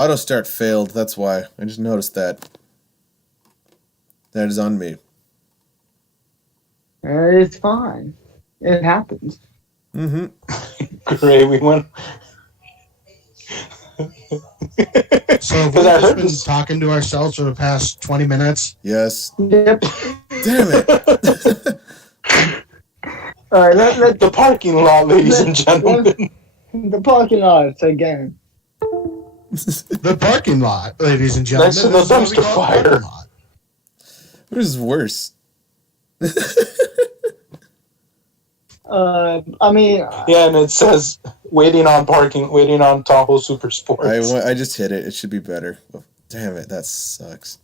Auto start failed. That's why. I just noticed that. That is on me. It's fine. It happens. Mm-hmm. Great, we went. So have we just been talking to ourselves for the past 20 minutes? Yes. Yep. Damn it. All right, let The parking lot, ladies and gentlemen. the parking lot again. The parking lot, ladies and gentlemen. Next to the This is what we dumpster call the parking fire. lot. What is worse? I mean, Yeah, and it says waiting on Tahoe Super Sports. I just hit it. It should be better. Oh, damn it. That sucks.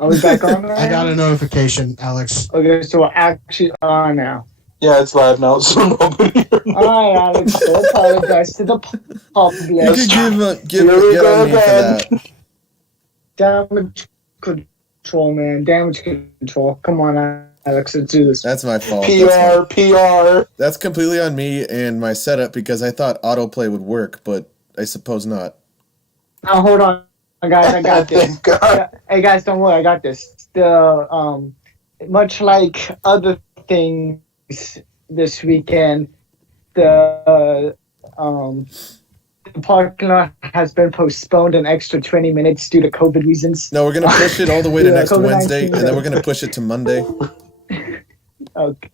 are we back on now? I got a notification, Alex. Okay, so we're actually on now. Yeah, it's live now, so nobody. All right, Alex. I apologize to the public. You could get on me for that. Damage control, man. Damage control. Come on, Alex. Let's do this. That's my fault. PR. That's completely on me and my setup because I thought autoplay would work, but I suppose not. Now, hold on, guys. I got this. Thank God. Hey, guys, don't worry. I got this. The much like other things this weekend, the parking lot has been postponed an extra 20 minutes due to COVID reasons. No, we're going to push it all the way to Yeah, next COVID-19. Wednesday, and then we're going to push it to Monday. Okay.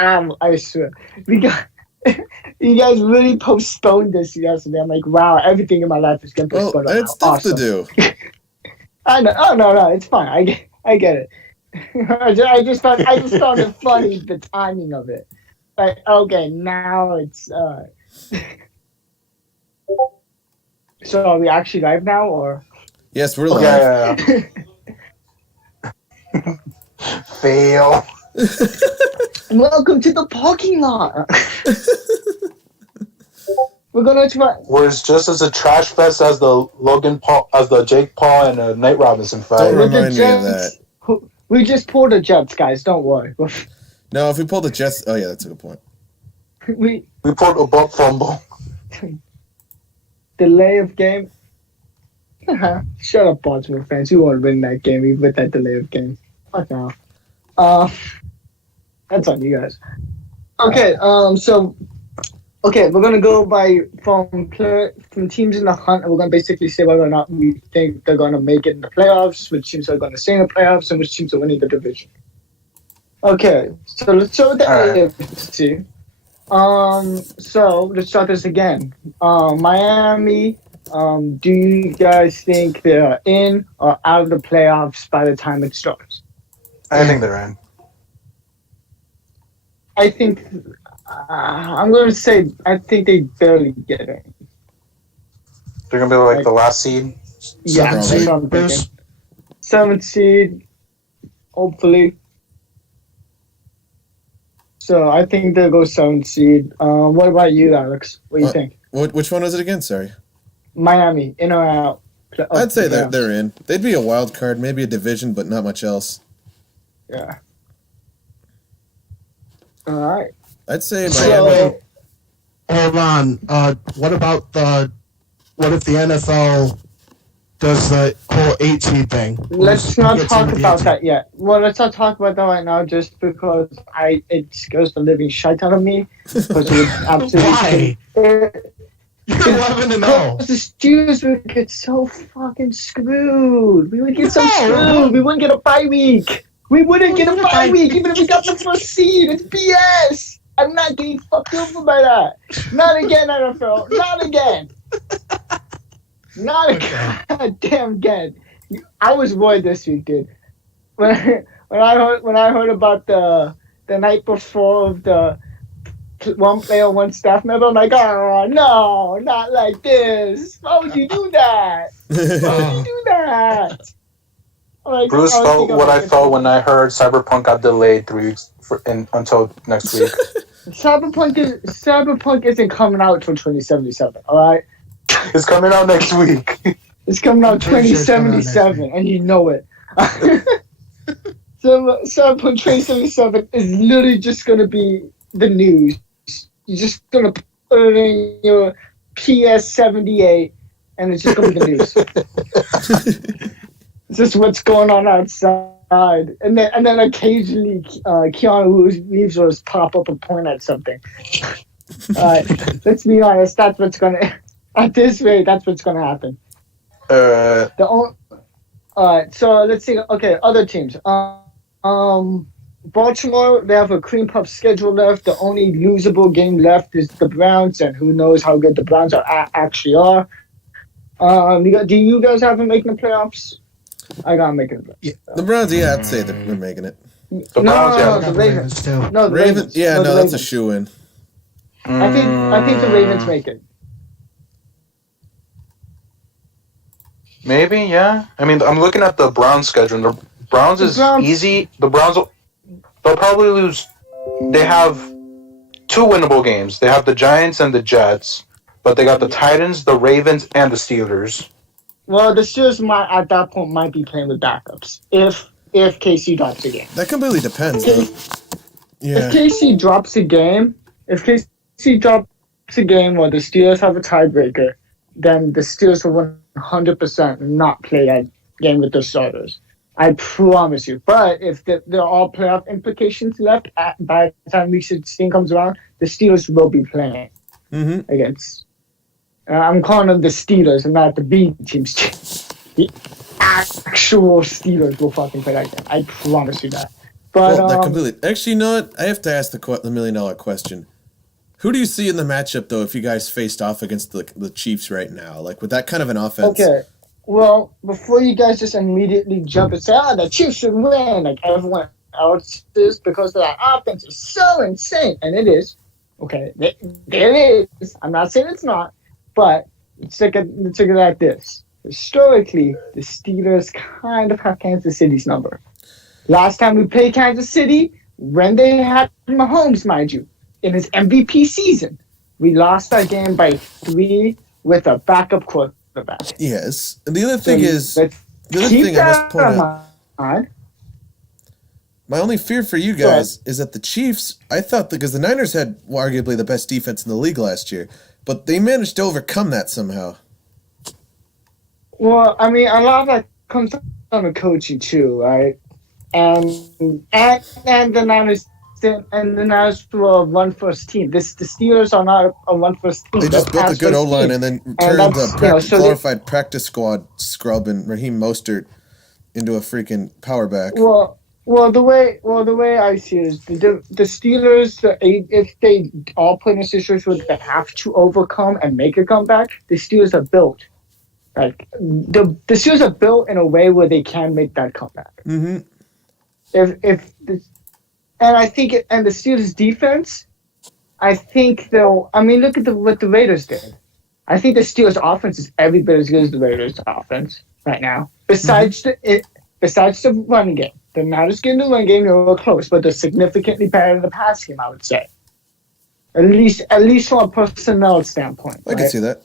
I swear. You guys really postponed this yesterday. I'm like, wow, everything in my life is getting Well, postponed. I had stuff to do. I know. Oh, no, it's fine. I get it. I just found it funny, the timing of it. Like, okay, now it's So are we actually live now, or? Yes, we're live. Yeah. Fail. Welcome to the parking lot. We're gonna try. Where it's just as a trash fest as the Jake Paul and Nate Robinson fight. Don't With the remind me of Jets. that. We just pulled the Jets, guys. Don't worry. No, if we pull the Jets... Oh, yeah, that's a good point. We pulled a butt fumble. delay of game. Shut up, Baltimore fans. You won't win that game even with that delay of game. Fuck now. That's on you guys. Okay. We're gonna go from teams in the hunt, and we're gonna basically say whether or not we think they're gonna make it in the playoffs, which teams are gonna stay in the playoffs, and which teams are winning the division. Okay, so let's start with the AFC. So let's start this again. Miami. Do you guys think they're in or out of the playoffs by the time it starts? I think they're in. I think I'm going to say I think they barely get in. They're gonna be like the last seed. Yeah, that's what I'm thinking. 7th seed, hopefully. So I think they'll go 7th seed. What about you, Alex? What do you think? Which one was it again? Sorry. Miami, in or out? I'd say they're in. They'd be a wild card, maybe a division, but not much else. Yeah. All right. I'd say Miami. Hold on. What if the NFL does the whole 8 seed thing? Let's not talk about that yet. Well, let's not talk about that right now, just because it scares the living shit out of me. Because it would absolutely. Why? You're 11-0. Because the Steelers would get so fucking screwed. We would get so screwed. We wouldn't get a bye week. We wouldn't get a bye week, even if we got the first seed. It's BS. I'm not getting fucked over by that. Not again, NFL. Not again. Not goddamn again. I was worried this week, dude. When I heard about the night before of the one player, one staff member, I'm like, oh no, not like this. Why would you do that? Why would you do that? Like, Bruce felt what I felt when I heard Cyberpunk got delayed 3 weeks until next week. Cyberpunk isn't coming out until 2077. All right. It's coming out next week. It's coming out 2077, and you know it. So Cyberpunk 2077 is literally just gonna be the news. You're just gonna put it in your PS78, and it's just gonna be the news. It's just what's going on outside, and then occasionally Keanu Reeves will just pop up and point at something. Let's be honest. That's what's gonna. At this rate, that's what's gonna happen. So let's see. Okay, other teams. Baltimore, they have a cream puff schedule left. The only losable game left is the Browns, and who knows how good the Browns actually are. Do you guys have them making the playoffs? I got them making the playoffs. Yeah, the Browns, yeah, I'd say they're making it. The Browns, no, yeah. the Ravens. too. No, the Ravens, yeah, the no, that's a Ravens. shoe-in. I think the Ravens make it. Maybe, yeah. I mean, I'm looking at the Browns schedule. The Browns is easy. The Browns, they'll probably lose. They have 2 winnable games. They have the Giants and the Jets, but they got the Titans, the Ravens, and the Steelers. Well, the Steelers might at that point might be playing with backups if KC drops a game. That completely depends, though. Yeah. If KC drops a game, or the Steelers have a tiebreaker, then the Steelers will 100% not play that game with their starters. I promise you. But if there are all playoff implications left by the time Week 16 comes around, the Steelers will be playing against. I'm calling them the Steelers and not the B teams. The actual Steelers will fucking play that game. I promise you that. But Well, that completely. Actually, you know what? I have to ask the million-dollar question. Who do you see in the matchup, though, if you guys faced off against the Chiefs right now? Like, with that kind of an offense? Okay. Well, before you guys just immediately jump and say, the Chiefs should win, like everyone else is, because that offense is so insane. And it is. Okay. It is. I'm not saying it's not. But let's look at it like this. Historically, the Steelers kind of have Kansas City's number. Last time we played Kansas City, when they had Mahomes, mind you, in his MVP season, we lost that game by 3 with a backup quarterback. Yes. And the other thing is, let's the other keep thing I must that point in out, mind. my only fear for you guys is that the Chiefs, I thought, because the Niners had arguably the best defense in the league last year, but they managed to overcome that somehow. Well, I mean, a lot of that comes from the coaching too, right? And the Niners were a run-first team. The Steelers are not a run-first team. They just built a good O-line and then turned the glorified practice squad scrub and Raheem Mostert into a freaking power back. Well, the way I see it is the Steelers, if they all play in a situation where they have to overcome and make a comeback, the Steelers are built. Like the Steelers are built in a way where they can make that comeback. Mm-hmm. And I think and the Steelers defense, I think they'll. I mean, look at what the Raiders did. I think the Steelers offense is every bit as good as the Raiders offense right now. Besides the running game. They're not as good in the run game, they're close, but they're significantly better in the pass game, I would say. At least from a personnel standpoint. I can see that.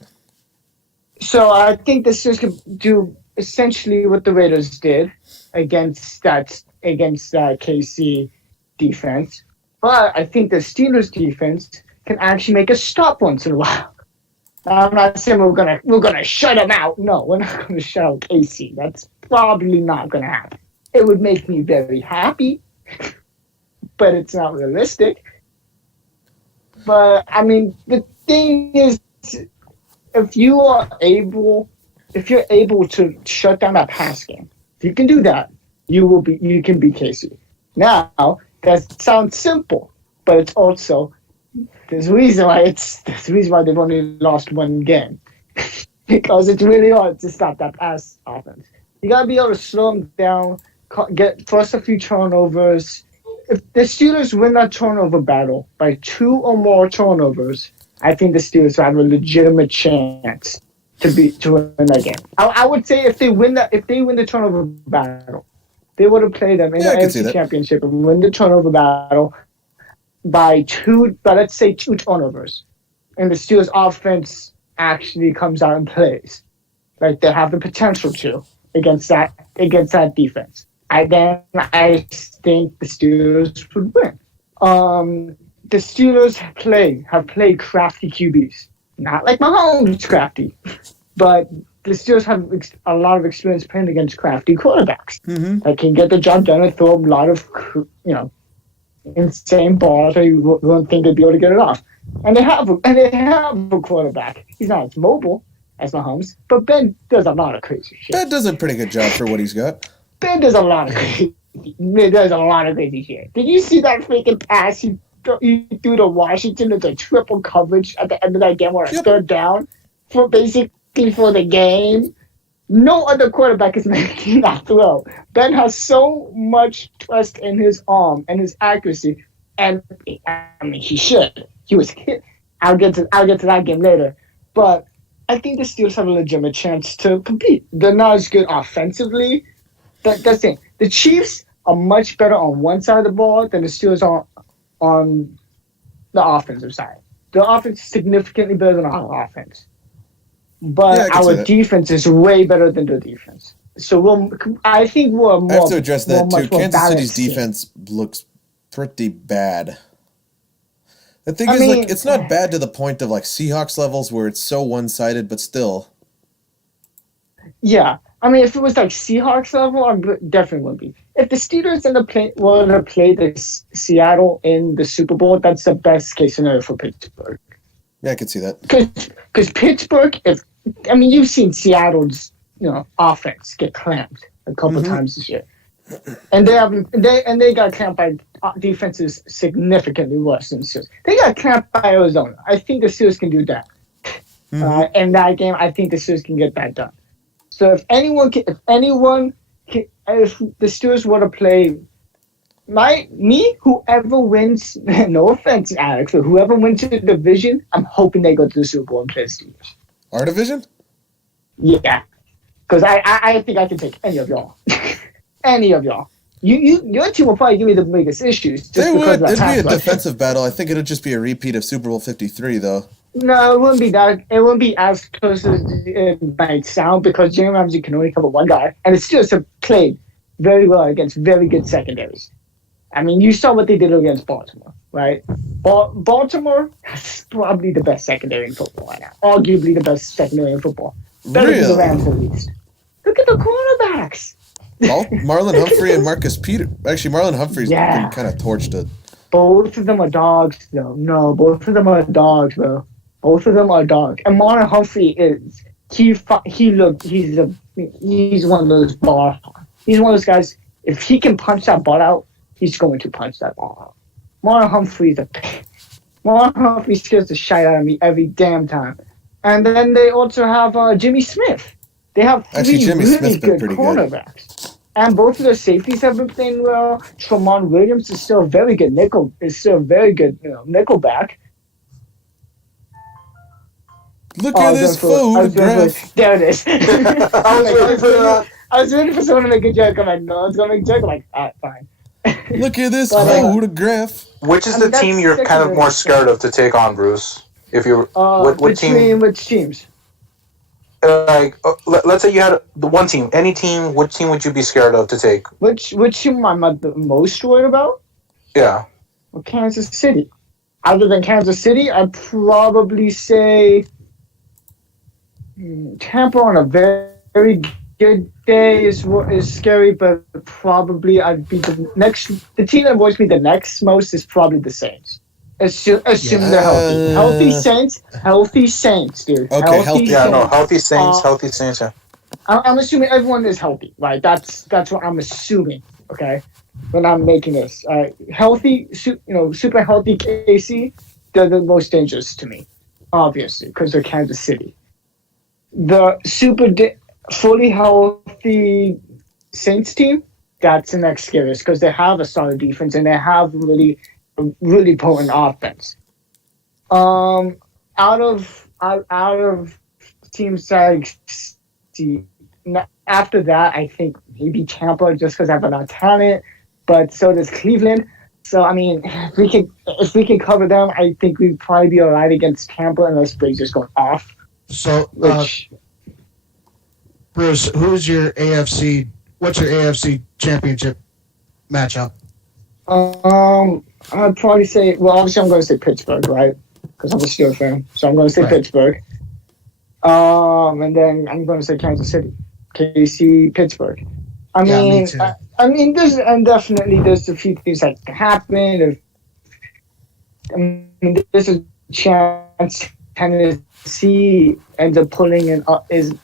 So I think the Steelers could do essentially what the Raiders did against that KC defense. But I think the Steelers defense can actually make a stop once in a while. Now, I'm not saying we're gonna shut them out. No, we're not gonna shut out KC. That's probably not gonna happen. It would make me very happy, but it's not realistic. But I mean, the thing is, if you're able to shut down that pass game, if you can do that, you can beat KC. Now, that sounds simple, but it's also there's a reason why they've only lost one game. Because it's really hard to stop that pass offense. You gotta be able to slow them down, force a few turnovers. If the Steelers win that turnover battle by 2 or more turnovers, I think the Steelers have a legitimate chance to win that game. I would say if they win the turnover battle, they would have played them in the AFC Championship and win the turnover battle by let's say 2 turnovers, and the Steelers offense actually comes out and plays like they have the potential to against that defense. I think the Steelers would win. The Steelers have played crafty QBs, not like Mahomes crafty, but the Steelers have a lot of experience playing against crafty quarterbacks Mm-hmm. that can get the job done and throw a lot of, insane balls that you wouldn't think they'd be able to get it off. And they have a quarterback. He's not as mobile as Mahomes, but Ben does a lot of crazy shit. Ben does a pretty good job for what he's got. Ben does a lot of crazy. Shit. Did you see that freaking pass he threw to Washington into triple coverage at the end of that game where it's third down for the game? No other quarterback is making that throw. Ben has so much trust in his arm and his accuracy, and I mean he should. He was hit. I'll get to that game later, but I think the Steelers have a legitimate chance to compete. They're not as good offensively. That's the thing. The Chiefs are much better on one side of the ball than the Steelers are on the offensive side. The offense is significantly better than our offense. But our defense is way better than their defense. So I think we're more. I have to address that too. Kansas City's team. defense looks pretty bad. The thing is, like, it's not bad to the point of like Seahawks levels where it's so one-sided, but still. Yeah, I mean, if it was like Seahawks level, I definitely would be. If the Steelers were to play the Seattle in the Super Bowl, that's the best case scenario for Pittsburgh. Yeah, I could see that. Because Pittsburgh, you've seen Seattle's offense get clamped a couple times this year, and they got clamped by defenses significantly worse than the Steelers. They got clamped by Arizona. I think the Steelers can do that. In that game, I think the Steelers can get that done. So if the Steelers were to play whoever wins, no offense, Alex, but whoever wins the division, I'm hoping they go to the Super Bowl and play the Steelers. Our division? Yeah. Because I think I can take any of y'all. Any of y'all. Your team will probably give me the biggest issues. They would. It'd be a defensive battle. I think it'd just be a repeat of Super Bowl 53, though. No, it wouldn't be that. It wouldn't be as close as it might sound because Jalen Ramsey can only cover one guy, and the Steelers have played very well against very good secondaries. I mean, you saw what they did against Baltimore, right? Baltimore is probably the best secondary in football right now. Arguably the best secondary in football. Better than the Rams, at least. Look at the cornerbacks. Marlon Humphrey and Marcus Peters. Actually, Marlon Humphrey's been kind of torched. Both of them are dogs, though. No, both of them are dogs, bro. Both of them are dogs. And Marlon Humphrey is he's one of those he's one of those guys. If he can punch that ball out, he's going to punch that ball out. Marlon Humphrey scares the shit out of me every damn time. And then they also have Jimmy Smith. They have three really good cornerbacks. And both of their safeties have been playing well. Tramon Williams is still a very good nickelback. Look at this photograph. There it is. I was waiting for someone to make a joke. I'm like, no one's going to make a joke. I'm like, fine. Look at this photograph. Which is the team you're kind of more scared of to take on, Bruce? If you're which teams? Let's say you had the one team, any team. Which team would you be scared of to take? Which team am I the most worried about? Yeah. Well, Kansas City. Other than Kansas City, I'd probably say Tampa on a very, very good day is scary, but probably I'd be the team that worries me the next most is probably the Saints. Assume they're healthy. Healthy Saints, dude. Okay, healthy Saints, healthy Saints. Yeah. I'm assuming everyone is healthy, right? That's what I'm assuming. Okay, when I'm making this, healthy, super healthy KC, they're the most dangerous to me, obviously, because they're Kansas City. The fully healthy Saints team, that's the next scariest because they have a solid defense and they have really potent offense. Out of teams like after that, I think maybe Tampa just because I have a lot of talent, but so does Cleveland. So I mean, if we can cover them, I think we'd probably be alright against Tampa unless Brady's just going off. So, Bruce, what's your AFC championship matchup? I'd probably say, well, obviously I'm going to say Pittsburgh, right? Because I'm a Steelers fan, so I'm going to say Pittsburgh. And then I'm going to say Kansas City, KC, Pittsburgh. I Yeah, me mean, too. there's a few things that can happen. There's a chance Tennessee ends up pulling an upset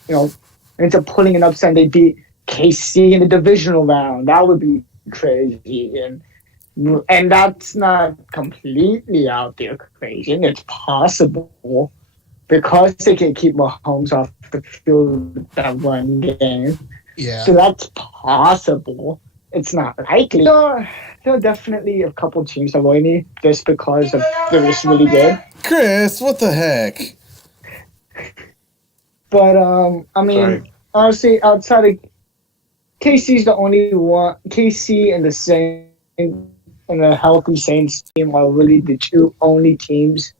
and they beat KC in the divisional round. That would be crazy, and that's not completely out there crazy. It's possible because they can keep Mahomes off the field with that one game. Yeah. So that's possible. It's not likely. There are definitely a couple teams avoid me just because they're just really good. Chris, what the heck? But I mean, Sorry. honestly, outside of KC's the only one. KC and the Saints and the healthy Saints team are really the two only teams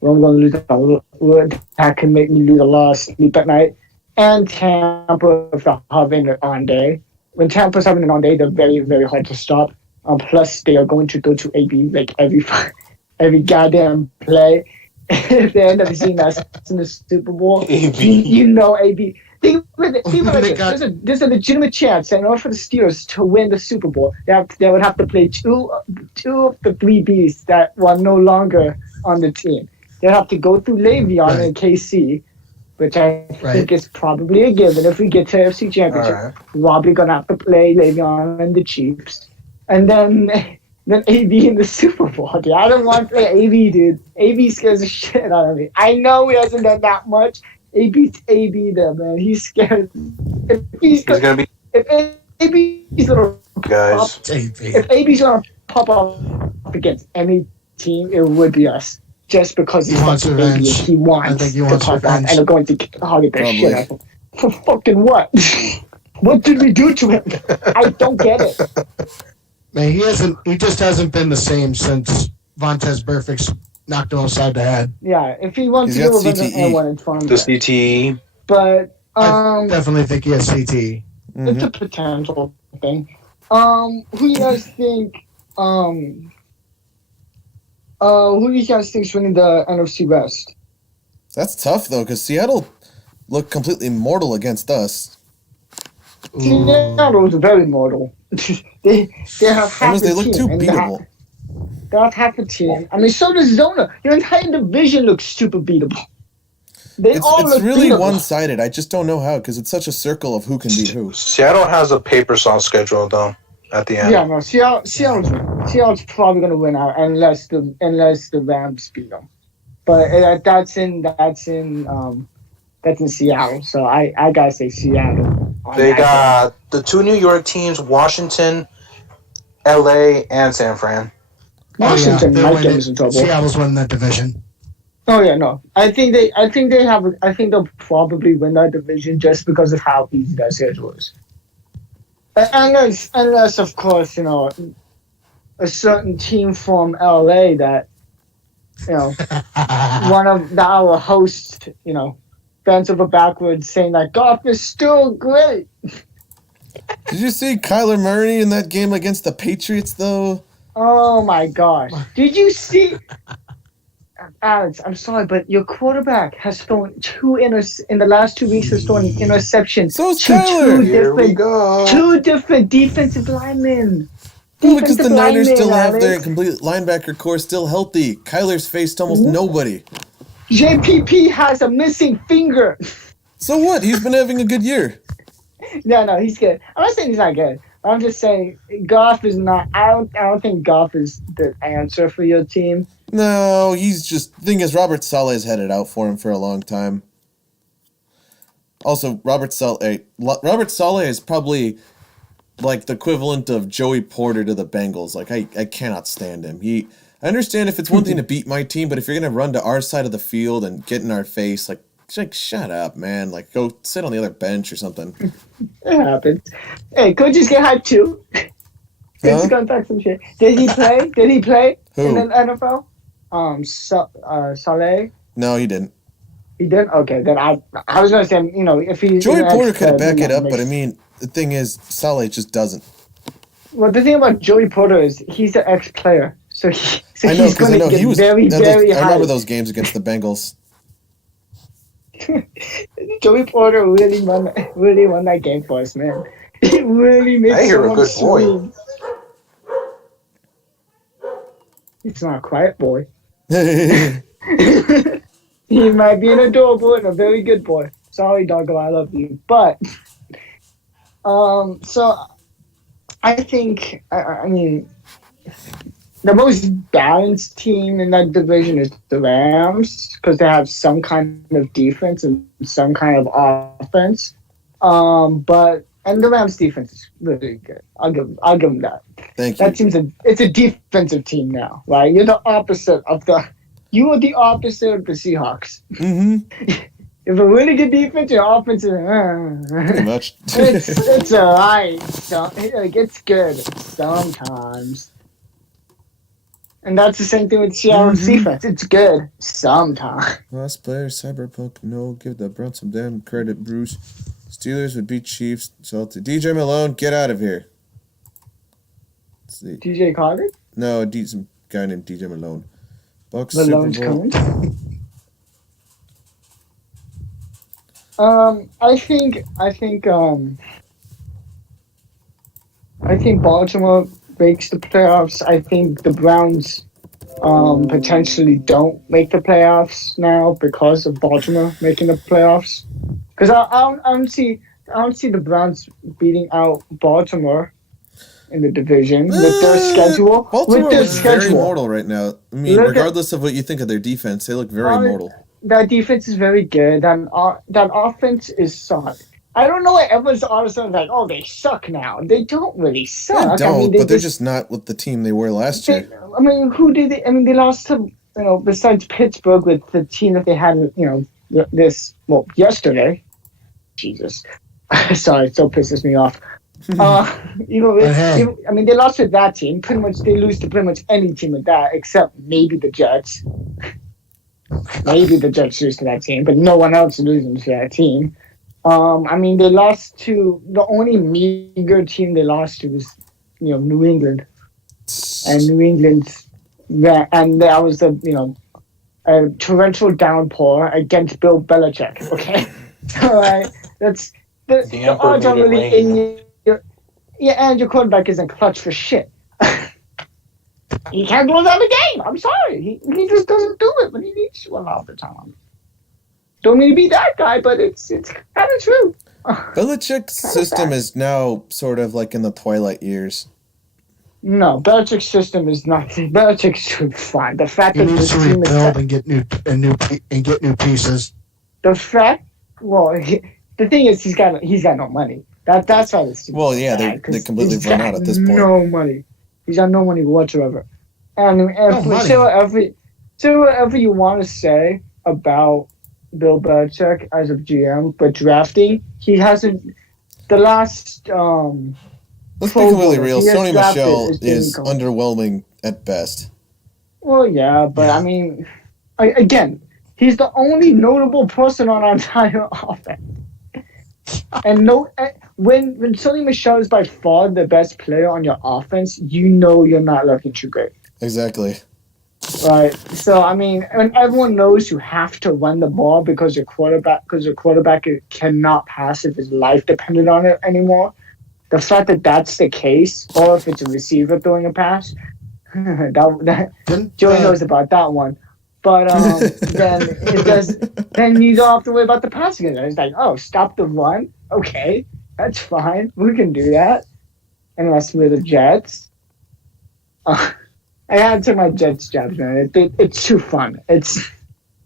where I'm going to lose that can make me lose a lot of sleep at night. And Tampa, if they're having an on day. When Tampa's having an on day, they're very, very hard to stop. Plus, they are going to go to AB like every goddamn play. If they end up seeing us in the Super Bowl, AB. you know AB. Think about it. There's a legitimate chance that in order for the Steelers to win the Super Bowl, they would have to play two of the three Bs that were no longer on the team. They'd have to go through Le'Veon and KC, which I think is probably a given. If we get to AFC Championship, we're probably going to have to play Le'Veon and the Chiefs. And then AB in the Super Bowl. Dude. I don't want to play AB, dude. AB scares the shit out of me. I know he hasn't done that much. AB's AB there, man. He's scared. If AB's gonna Guys. if AB's gonna pop up against any team, it would be us. Just because He wants revenge. He wants I think he to wants pop revenge. out and they're going to target the shit out of him. For fucking what? What did we do to him? I don't get it. Man, he just hasn't been the same since Vontaze Burfict's knocked him upside the head. Yeah, if he wants He's to got do revenge on CTE. anyone, it's fine. The CTE. But I definitely think he has CT. it's a potential thing. Who do you guys think? Who do you guys think's winning the NFC West? That's tough though, because Seattle looked completely mortal against us. Seattle was very mortal. they have half They a look team. too and beatable. They have half a team. I mean, so does Zona. Your entire division looks super beatable. They all It's look really beatable. one-sided. I just don't know how, because it's such a circle of who can beat who. Seattle has a paper soft schedule though. At the end. Yeah, no. Seattle's probably gonna win out unless the Rams beat them. But that's in Seattle. So I gotta say Seattle. They got the two New York teams, Washington, LA, and San Fran. Washington they're might winning. get us in trouble. Seattle's winning that division. Oh yeah, no. I think they'll probably win that division just because of how easy that schedule is. Unless of course, you know, a certain team from LA that, you know, one of our hosts, you know, bends over backwards saying that Goff is still great. Did you see Kyler Murray in that game against the Patriots though? Oh my gosh. Did you see Alex, I'm sorry, but your quarterback has thrown in the last 2 weeks has thrown an interception. So is to Kyler. Here we go. two different defensive linemen. Well, because the Defensive Niners linemen, still have their Alex. complete linebacker core still healthy. Kyler's faced almost nobody. JPP has a missing finger. So what? He's been having a good year. No, he's good. I'm not saying he's not good. I'm just saying Goff is not. I don't think Goff is the answer for your team. No, he's just. The thing is, Robert Saleh's had it out for him for a long time. Also, Robert Saleh is probably like the equivalent of Joey Porter to the Bengals. Like I cannot stand him. I understand if it's one thing to beat my team, but if you're gonna run to our side of the field and get in our face, like shut up, man. Like go sit on the other bench or something. It happens. Hey, coaches get hyped too. Coaches gonna talk some shit. Did he play? Who? In the NFL? Saleh. No, he didn't. He did? Okay, then I was gonna say, you know, if he Joey Porter could back it up, but I mean, the thing is, Saleh just doesn't. Well, the thing about Joey Porter is he's an ex-player, so I know he's because going to get he was. very, very I high. remember those games against the Bengals. Joey Porter really won that game for us, man. He really made Hey, you're a someone good boy. swing. It's not a quiet boy. He might be an adorable and a very good boy. Sorry, doggo, I love you. But so I think I mean the most balanced team in that division is the Rams because they have some kind of defense and some kind of offense. And the Rams defense is really good. I'll give them that. Thank you. That team's it's a defensive team now, right? You are the opposite of the Seahawks. Mm-hmm. You have a really good defense, your offense is Pretty much. it's alright. So it's good sometimes. And that's the same thing with Seattle's defense. It's good sometimes. Last player, Cyberpunk. No, give the Browns some damn credit, Bruce. Steelers would beat Chiefs. Salted. DJ Malone, get out of here. Let's see. DJ Carter? No, some guy named DJ Malone. Bucks Malone's Super Bowl. I think Baltimore makes the playoffs. I think the Browns potentially don't make the playoffs now because of Baltimore making the playoffs. Because I don't see the Browns beating out Baltimore in the division with their schedule. Baltimore is very mortal right now. I mean, regardless of what you think of their defense, they look very mortal. That defense is very good. That offense is solid. I don't know why everyone's all of a sudden like, oh, they suck now. They don't really suck. But they're just not with the team they were last year. Who did they? I mean, they lost to, besides Pittsburgh with the team that they had, yesterday. Jesus. Sorry, it still pisses me off. They lost to that team. Pretty much, they lose to pretty much any team with that, except maybe the Jets. Maybe the Jets lose to that team, but no one else is losing to that team. They lost to the only meager team they lost to was, New England, and New England's that was a torrential downpour against Bill Belichick. Okay, all right, that's the odds are really in your and your quarterback isn't clutch for shit. He can't close out the game. I'm sorry, he just doesn't do it when he needs to a lot of the time. Don't mean to be that guy, but it's kind of true. Belichick's system is now sort of like in the twilight years. No, Belichick's system is not. Belichick's fine. The fact that needs to rebuild and get new pieces. The fact, the thing is, he's got no money. That's why this. Well, yeah, they completely run out at this point. No money. He's got no money whatsoever. And say whatever you want to say about Bill Belichick as a GM, but drafting, he hasn't. The last. Let's be completely real. Sony Michel is underwhelming at best. Well, yeah, but I mean, again, he's the only notable person on our entire offense. And when Sony Michel is by far the best player on your offense, you're not looking too great. Exactly. Right. So and everyone knows you have to run the ball because your quarterback cannot pass if his life depended on it anymore. The fact that that's the case, or if it's a receiver throwing a pass, Joey knows about that one. But then you don't have to worry about the passing. It's like, oh, stop the run. Okay, that's fine. We can do that. Unless we're the Jets. I had to take my Jets jobs, man. It's too fun. It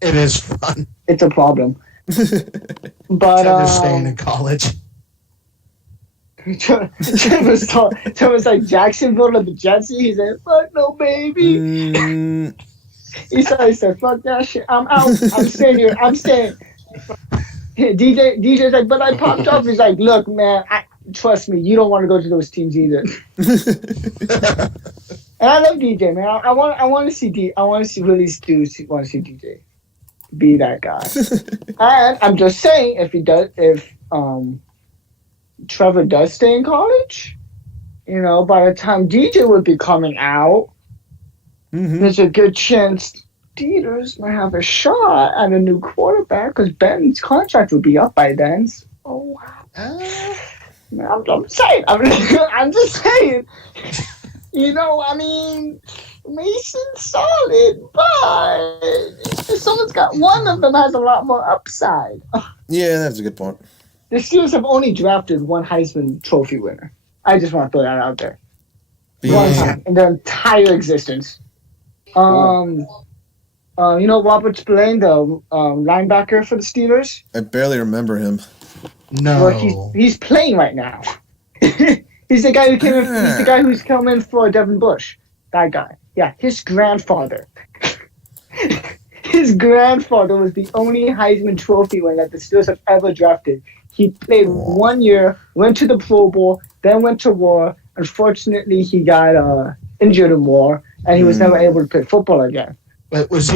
is fun. It's a problem. But staying in college. Trevor's like Jacksonville to the Jets. He said, "Fuck no, baby." He said, "Fuck that shit. I'm out. I'm staying here. I'm staying." DJ's like, "But I popped off." He's like, "Look, man. Trust me. You don't want to go to those teams either." And I love DJ, man. I want to see DJ be that guy. And I'm just saying, if Trevor does stay in college, by the time DJ would be coming out, there's a good chance Steelers might have a shot at a new quarterback because Ben's contract will be up by then. So, I'm saying. I'm just saying. I mean, Mason's solid, but if someone's got one of them has a lot more upside. Yeah, that's a good point. The Steelers have only drafted one Heisman Trophy winner. I just want to throw that out there. One time in their entire existence. Robert Spillane, the linebacker for the Steelers? I barely remember him. No. Well, he's playing right now. He's the guy who came in. He's the guy who's coming for Devin Bush. That guy. Yeah, his grandfather. His grandfather was the only Heisman Trophy winner that the Steelers have ever drafted. He played 1 year, went to the Pro Bowl, then went to war. Unfortunately, he got injured in war, and he was never able to play football again. But was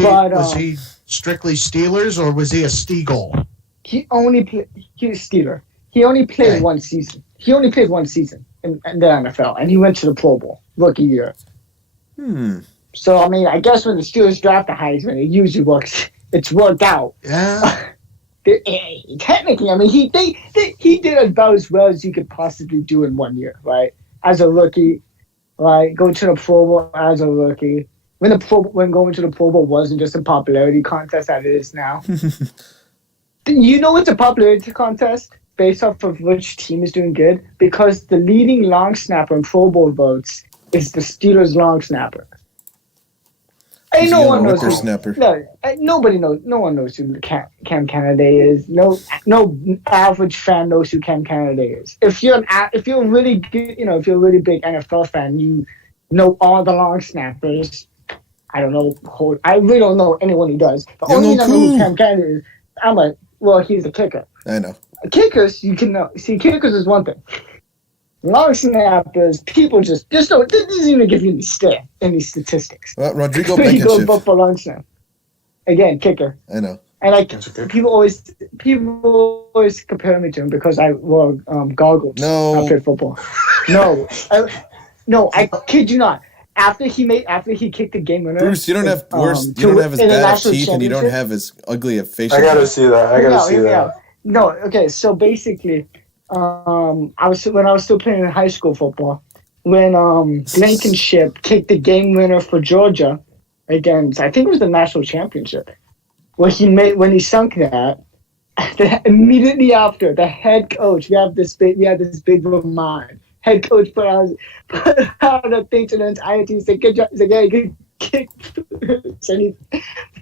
he strictly Steelers or was he a Steagle? He was Steeler. He only played one season. He only played one season in the NFL, and he went to the Pro Bowl rookie year. So, I mean, I guess when the Steelers draft a Heisman, it usually works. It's worked out. Yeah. Technically, I mean, he did about as well as you could possibly do in 1 year, right? As a rookie, right? Going to the Pro Bowl as a rookie. When going to the Pro Bowl wasn't just a popularity contest that it is now. It's a popularity contest based off of which team is doing good because the leading long snapper in Pro Bowl votes is the Steelers long snapper. And no one knows who. Nobody knows. No one knows who Cam Canada is. No average fan knows who Cam Canada is. If you're really good, if you're a really big NFL fan, you know all the long snappers. I don't know. I really don't know anyone who does. The only reason I know who Cam Canada is, I'm like, well, he's a kicker. I know. Kickers, you can know. See, kickers is one thing. Long snappers, people just don't. This doesn't even give you any statistics. Well, Rodrigo Blankenship. Go for long snap. Again, kicker. I know. And people always compare me to him because I wore goggles. No. I played football. I kid you not. After he kicked the game winner. Bruce, you don't have you don't have as bad of teeth, and you don't have as ugly a facial. I gotta see that. No, okay. So basically, when I was still playing in high school football, when Blankenship kicked the game winner for Georgia against, I think it was the national championship, when he sunk that, immediately after the head coach, we had this big Vermont head coach put out a thing to the entire team. Said, "Good job." He's like, "Yeah, good kick." So he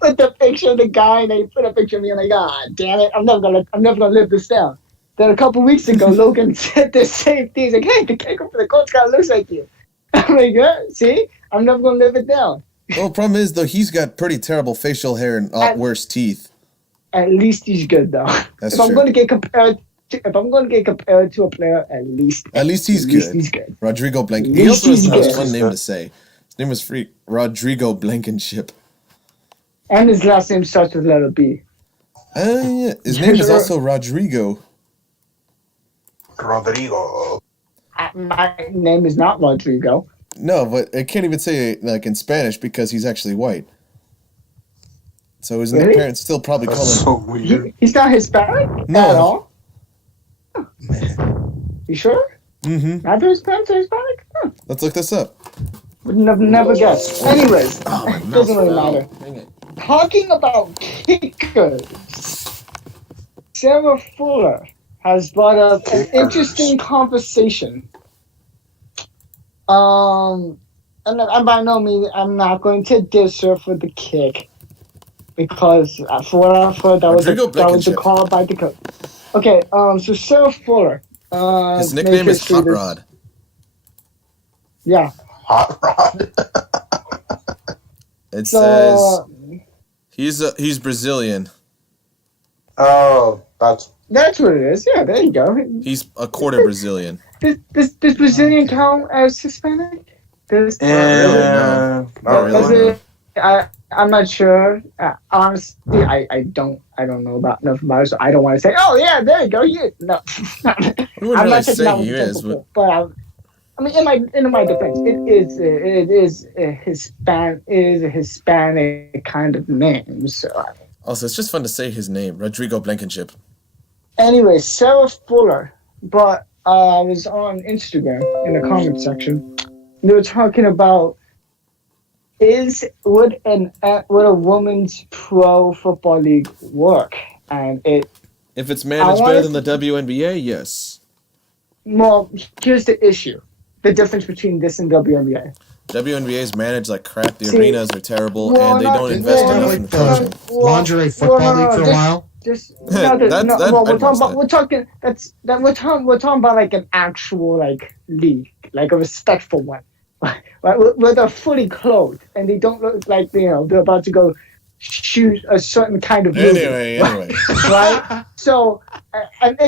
put the picture of the guy, and then he put a picture of me. I'm like, "God damn it! I'm never gonna live this down." Then a couple weeks ago, Logan said the same thing. He's like, "Hey, the kicker for the Colts guy looks like you." I'm like, "Yeah, see, I'm never gonna live it down." Well, the problem is though, he's got pretty terrible facial hair and worse teeth. At least he's good though. That's true. If I'm going to get compared to a player, at least he's good. He's good. Rodrigo Blankenship. He also has the most fun name to say. His name was Rodrigo Blankenship. And his last name starts with letter B. Yeah. His name is also Rodrigo. My name is not Rodrigo. No, but I can't even say it like in Spanish because he's actually white. So his parents still probably call him. So weird. He's not Hispanic at all. Huh. You sure? Mm-hmm. Neither his parents are Hispanic? Huh. Let's look this up. Would never guess. Anyways, it doesn't really matter. Talking about kickers, Sarah Fuller has brought up an interesting conversation. And by no means, I'm not going to diss her for the kick. Because for what I've heard, that was a call by the coach. Okay, so Sarah Fuller. His nickname is Hot Rod. Yeah. Hot Rod. It says he's Brazilian. Oh, that's what it is. Yeah, there you go. He's a quarter Brazilian. Does Brazilian count as Hispanic? Not really. I'm not sure. Honestly, I don't know enough about it, so I don't want to say, "Oh yeah, there you go." No, I wouldn't really say he is, but I mean, in my defense, it is a Hispanic kind of name. So Also, it's just fun to say his name, Rodrigo Blankenship. anyway, Sarah Fuller. But I was on Instagram in the comment section. They were talking about would a women's pro football league work? And If it's managed better than the WNBA, yes. Well, here's the issue: the difference between this and WNBA. WNBA is managed like crap. The See, arenas are terrible, well, and they not- don't invest well, enough in the like coaching. lingerie football league for a while. Just I'd we're talking about like an actual like league, like a respectful one, right? Where they're fully clothed and they don't look like they're about to go shoot a certain kind of movie. Anyway. Right? So, and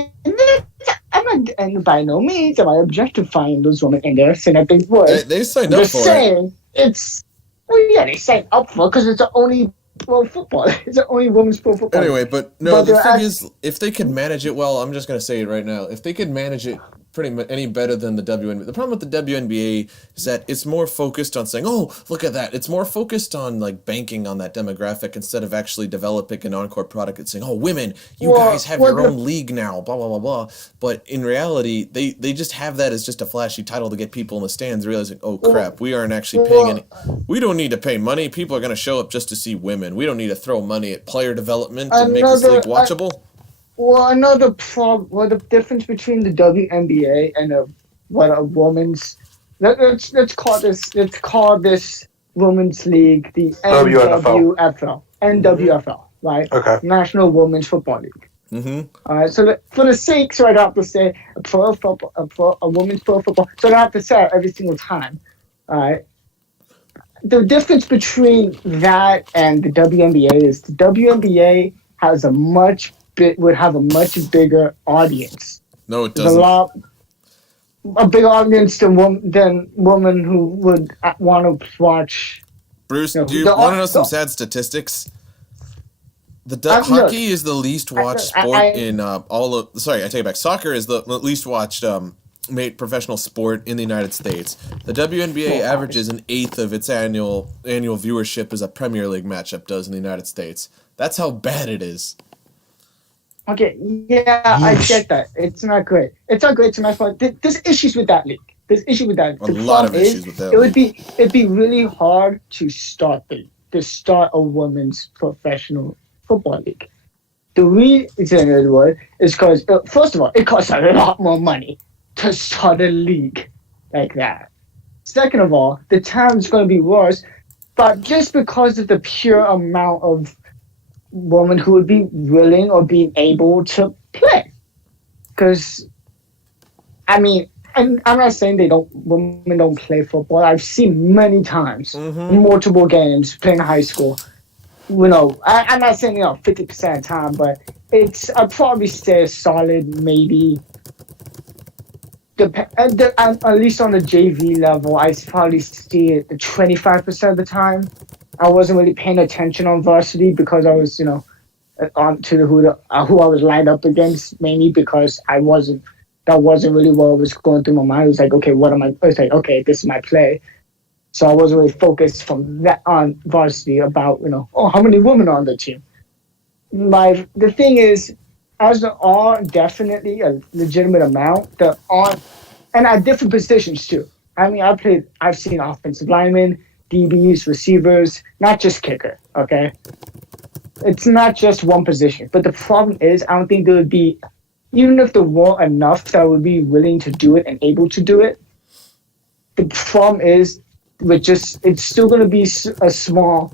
I'm not, and by no means am I objectifying those women in there, saying I think would. They signed up Just for it. saying it's they signed up for because it's the only pro football. It's the only women's pro football. Anyway, but no, But the they're thing is, if they could manage it well, I'm just going to say it right now. If they could manage it pretty much any better than the WNBA, the problem with the WNBA is that it's more focused on saying, oh, look at that. It's more focused on like banking on that demographic instead of actually developing an encore product and saying, oh, women, you guys have your own league now, blah, blah, blah, blah. But in reality, they just have that as just a flashy title to get people in the stands realizing, oh, crap, we aren't actually paying any. We don't need to pay money. People are going to show up just to see women. We don't need to throw money at player development to make this league watchable. The difference between the WNBA and a woman's let's call this women's league the NWFL. NWFL, right? Okay. National Women's Football League. Mm-hmm. All right. So for the sake, so I don't have to say a women's pro football. So I don't have to say it every single time. All right. The difference between that and the WNBA is the WNBA has would have a much bigger audience. No, it There's doesn't. a big audience than women who would want to watch. Bruce, No, do you the- want to know some the- sad statistics? Look, Hockey is the least watched sport I- in all of. Sorry, I take it back. Soccer is the least watched professional sport in the United States. The WNBA Well, averages an eighth of its annual viewership as a Premier League matchup does in the United States. That's how bad it is. Okay, yeah, I get that. It's not great. It's not great. It's my fault. There's issues with that league. There's issues with that. A lot of issues with that. It'd be really hard to start a women's professional football league. The reason it would is because first of all, it costs a lot more money to start a league like that. Second of all, the talent's going to be worse, but just because of the pure amount of women who would be willing or being able to play. Because, I mean, I'm not saying women don't play football. I've seen many times, multiple games playing high school. I'm not saying 50% of the time, but I'd probably say a solid maybe. At least on the JV level, I probably see it 25% of the time. I wasn't really paying attention on varsity because I was, on to who I was lined up against, mainly because that wasn't really what was going through my mind. It was like, okay, okay, this is my play. So I wasn't really focused from that on varsity about, how many women are on the team. The thing is, as there are definitely a legitimate amount, and at different positions too. I mean, I've seen offensive linemen, DBs, receivers, not just kicker, okay? It's not just one position. But the problem is, I don't think there would be, even if there were enough that would be willing to do it and able to do it, the problem is, it's still going to be a small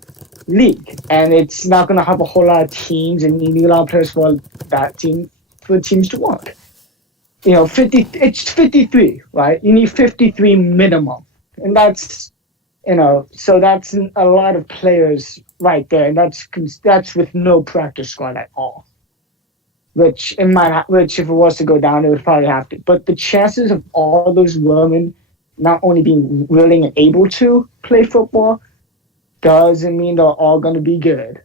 league. And it's not going to have a whole lot of teams, and you need a lot of players for teams to work. It's 53, right? You need 53 minimum. And that's, so that's a lot of players right there, and that's with no practice squad at all. Which if it was to go down, it would probably have to. But the chances of all those women not only being willing and able to play football doesn't mean they're all going to be good.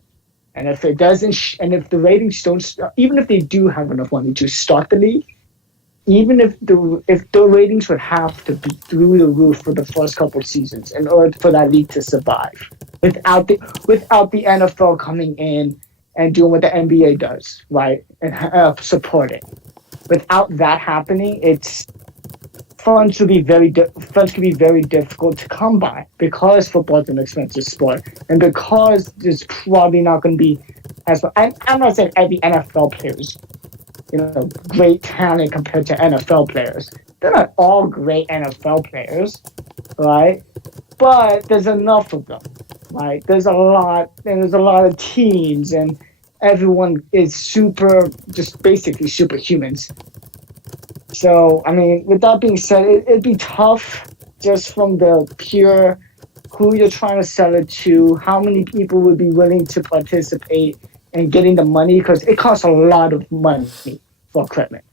And if it doesn't, and if the ratings don't, even if they do have enough money to start the league, even if the ratings would have to be through the roof for the first couple of seasons in order for that league to survive, without the NFL coming in and doing what the NBA does, right, and supporting. Without that happening, funds could be very difficult to come by because football's an expensive sport, and because there's probably not going to be as. I'm not saying every NFL players, great talent compared to NFL players. They're not all great NFL players, right? But there's enough of them, right? There's a lot of teams, and everyone is just basically superhumans. So, I mean, with that being said, it'd be tough just from the pure who you're trying to sell it to, how many people would be willing to participate in getting the money, because it costs a lot of money for equipment.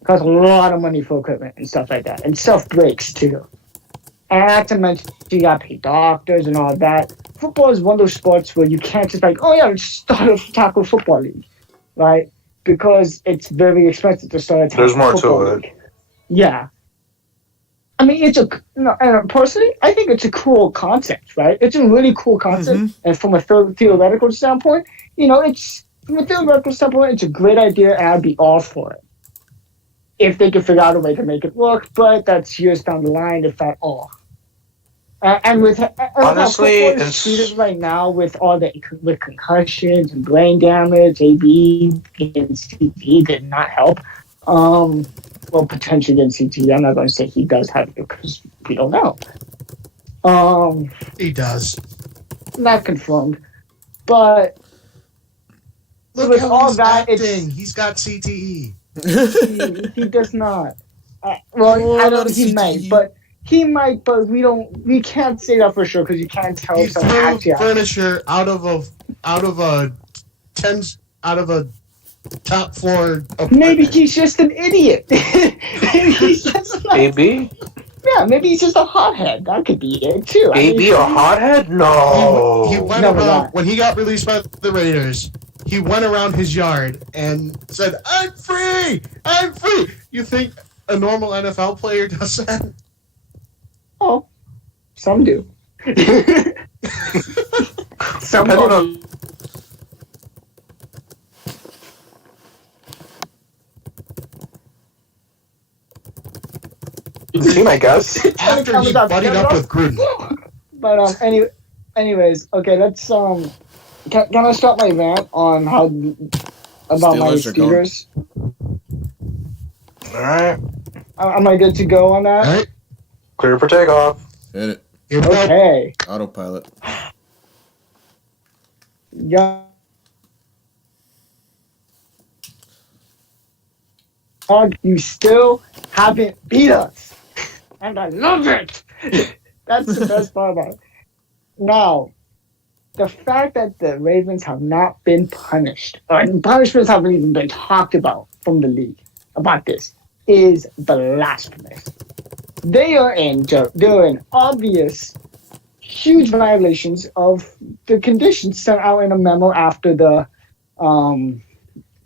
It costs a lot of money for equipment and stuff like that, and stuff breaks too. And not to mention, you got to pay doctors and all that. Football is one of those sports where you can't just let's start a tackle football league, right? Because it's very expensive to start a tackle There's more football to league. it. Yeah. I mean, and personally, I think it's a cool concept, right? It's a really cool concept, and from a theoretical standpoint, it's a great idea, and I'd be all for it if they could figure out a way to make it work. But that's years down the line, if at all. And with Honestly, how football is treated right now, with concussions and brain damage, AB and CT did not help. Well, potentially in CT. I'm not going to say he does have it because we don't know. He does. Not confirmed, but Look with how all he's that, acting. He's got CTE. he does not. I don't. He might, but. He might, but we can't say that for sure because you can't tell. He threw furniture out of a top floor apartment. Maybe he's just an idiot. Maybe he's just AB? Yeah, maybe he's just a hothead. That could be it too. AB a hothead? No. He went around when he got released by the Raiders. He went around his yard and said, "I'm free! I'm free!" You think a normal NFL player does that? Oh, some do. Some do. Team, I guess. After he buddied up with Gruden. But anyways, okay. Let's Can I start my rant on about my Steelers? All right. Am I good to go on that? All right. Clear for takeoff. Hit it. Okay. Autopilot. Yeah. You still haven't beat us. And I love it. That's the best part about it. Now, the fact that the Ravens have not been punished, or punishments haven't even been talked about from the league about this, is blasphemous. They are in obvious, huge violations of the conditions sent out in a memo after the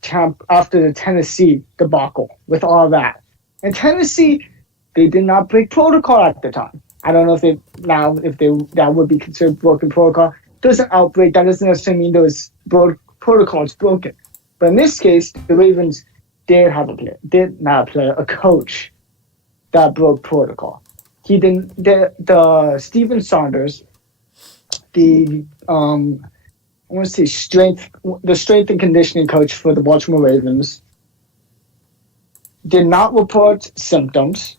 Tennessee debacle with all that. In Tennessee, they did not break protocol at the time. I don't know if that would be considered broken protocol. There's an outbreak. That doesn't necessarily mean those protocols broken. But in this case, the Ravens did not play a coach that broke protocol. He didn't. The Stephen Saunders, the strength and conditioning coach for the Baltimore Ravens, did not report symptoms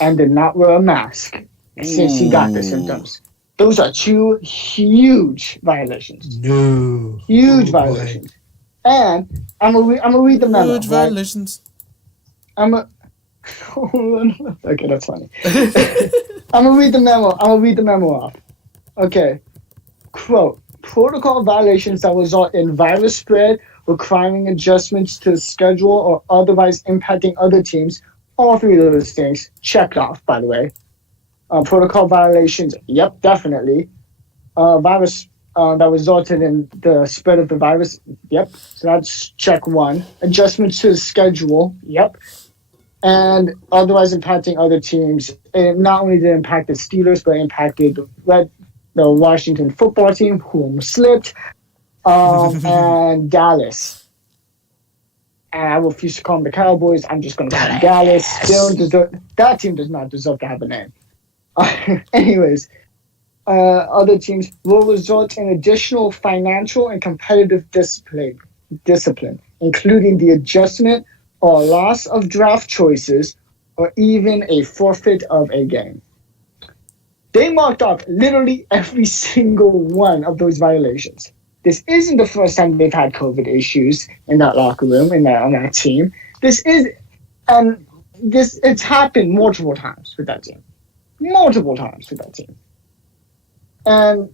and did not wear a mask since he got the symptoms. Those are two huge violations. No. Huge violations. And I'm gonna read the memo. Huge violations. Okay, that's funny. I'm gonna read the memo. Off. Okay. Quote: protocol violations that result in virus spread, requiring adjustments to the schedule, or otherwise impacting other teams. All three of those things checked off, by the way. Protocol violations, yep, definitely. Virus that resulted in the spread of the virus, yep. So that's check one. Adjustments to the schedule, yep. and otherwise impacting other teams. And not only did it impact the Steelers, but it impacted the Washington football team, who almost slipped, and Dallas. And I refuse to call them the Cowboys. I'm just going to call them Dallas. That team does not deserve to have a name. Anyways, other teams will result in additional financial and competitive discipline, including the adjustment or loss of draft choices, or even a forfeit of a game. They marked off literally every single one of those violations. This isn't the first time they've had COVID issues in that locker room, on that team. It's happened multiple times with that team. And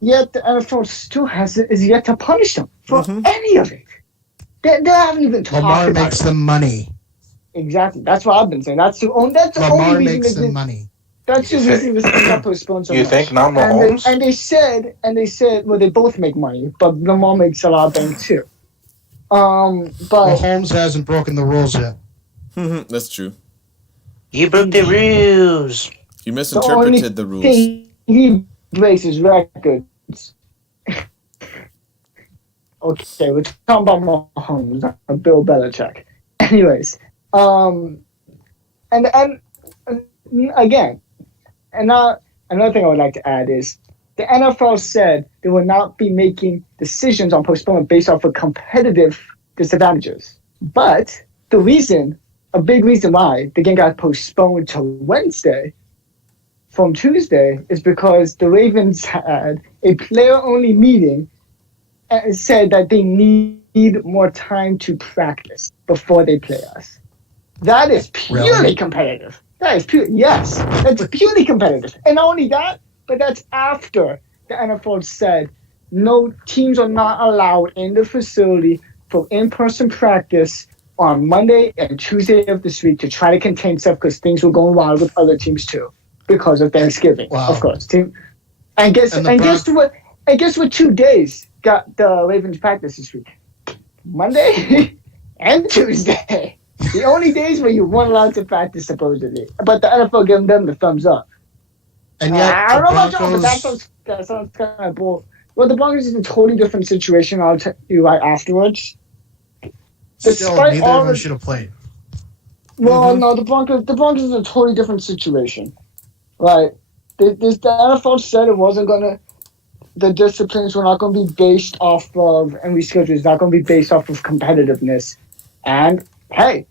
yet the NFL still is yet to punish them for any of it. They haven't even talked about it. Lamar makes them money. Exactly. That's what I've been saying. That's the only makes them money. That's the reason this thing got postponed so much. You think not Mahomes? And they said, well, they both make money, but Lamar makes a lot of bank too. But Mahomes hasn't broken the rules yet. That's true. He broke the rules. You misinterpreted the rules. He breaks his records. Okay, we're talking about Mahomes, not Bill Belichick. Anyways, and again, another thing I would like to add is the NFL said they will not be making decisions on postponement based off of competitive disadvantages. But a big reason why the game got postponed to Wednesday from Tuesday is because the Ravens had a player-only meeting and said that they need more time to practice before they play us. That is purely competitive. That's purely competitive. And not only that, but that's after the NFL said no teams are not allowed in the facility for in-person practice on Monday and Tuesday of this week to try to contain stuff because things were going wild with other teams too because of Thanksgiving, of course. Guess what 2 days got the Ravens practice this week? Monday and Tuesday. The only days where you weren't allowed to practice, supposedly. But the NFL gave them the thumbs up. And yet, I don't know about y'all, but that sounds kind of bull. Well, the Broncos is a totally different situation. I'll tell you right afterwards. Still, neither of them should have played. Well, no, the Broncos is a totally different situation. Right? The NFL said it wasn't going to... The disciplines were not going to be based off of... And reschedule is not going to be based off of competitiveness. And, hey...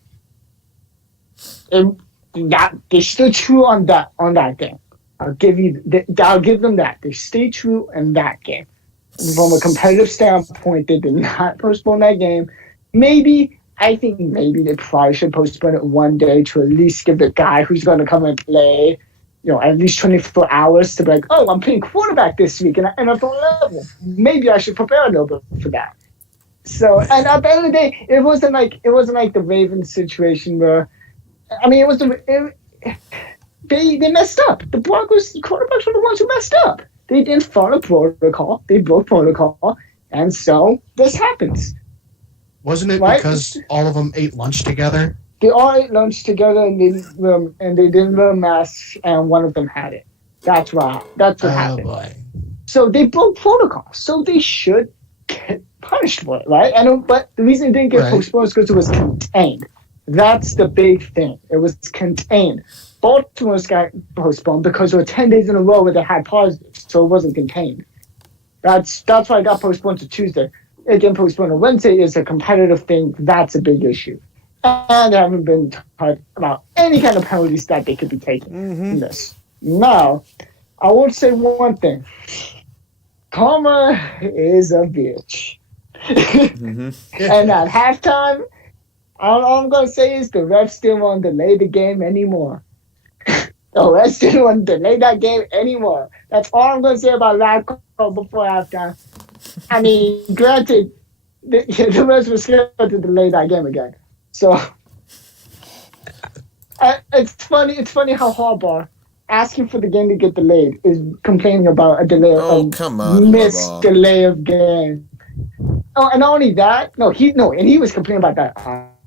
they stood true on that game. I'll give them that. They stayed true in that game. From a competitive standpoint, they did not postpone that game. I think maybe they probably should postpone it one day to at least give the guy who's going to come and play, at least 24 hours to be like, oh, I'm playing quarterback this week at NFL level. Maybe I should prepare a little bit for that. So, and at the end of the day, it wasn't like the Ravens situation where. I mean, they messed up. The Broncos quarterbacks were the ones who messed up. They didn't follow protocol. They broke protocol, and so this happens. Wasn't it because all of them ate lunch together? They all ate lunch together, and they didn't wear masks, and one of them had it. That's what happened. Boy. So they broke protocol. So they should get punished for it, right? But the reason it didn't get postponed is because it was contained. That's the big thing. It was contained. Baltimore's got postponed because there were 10 days in a row where they had positives, so it wasn't contained. That's why it got postponed to Tuesday. It getting postponed to Wednesday is a competitive thing. That's a big issue. And there haven't been talked about any kind of penalties that they could be taking in this. Now, I will say one thing. Karma is a bitch. And at halftime, all I'm going to say is the refs didn't want to delay the game anymore. The refs didn't want to delay that game anymore. That's all I'm going to say about that call before halftime. I mean, granted, the refs were scared to delay that game again. So, it's funny how Harbaugh, asking for the game to get delayed, is complaining about a delay delay of game. Oh, and not only that, and he was complaining about that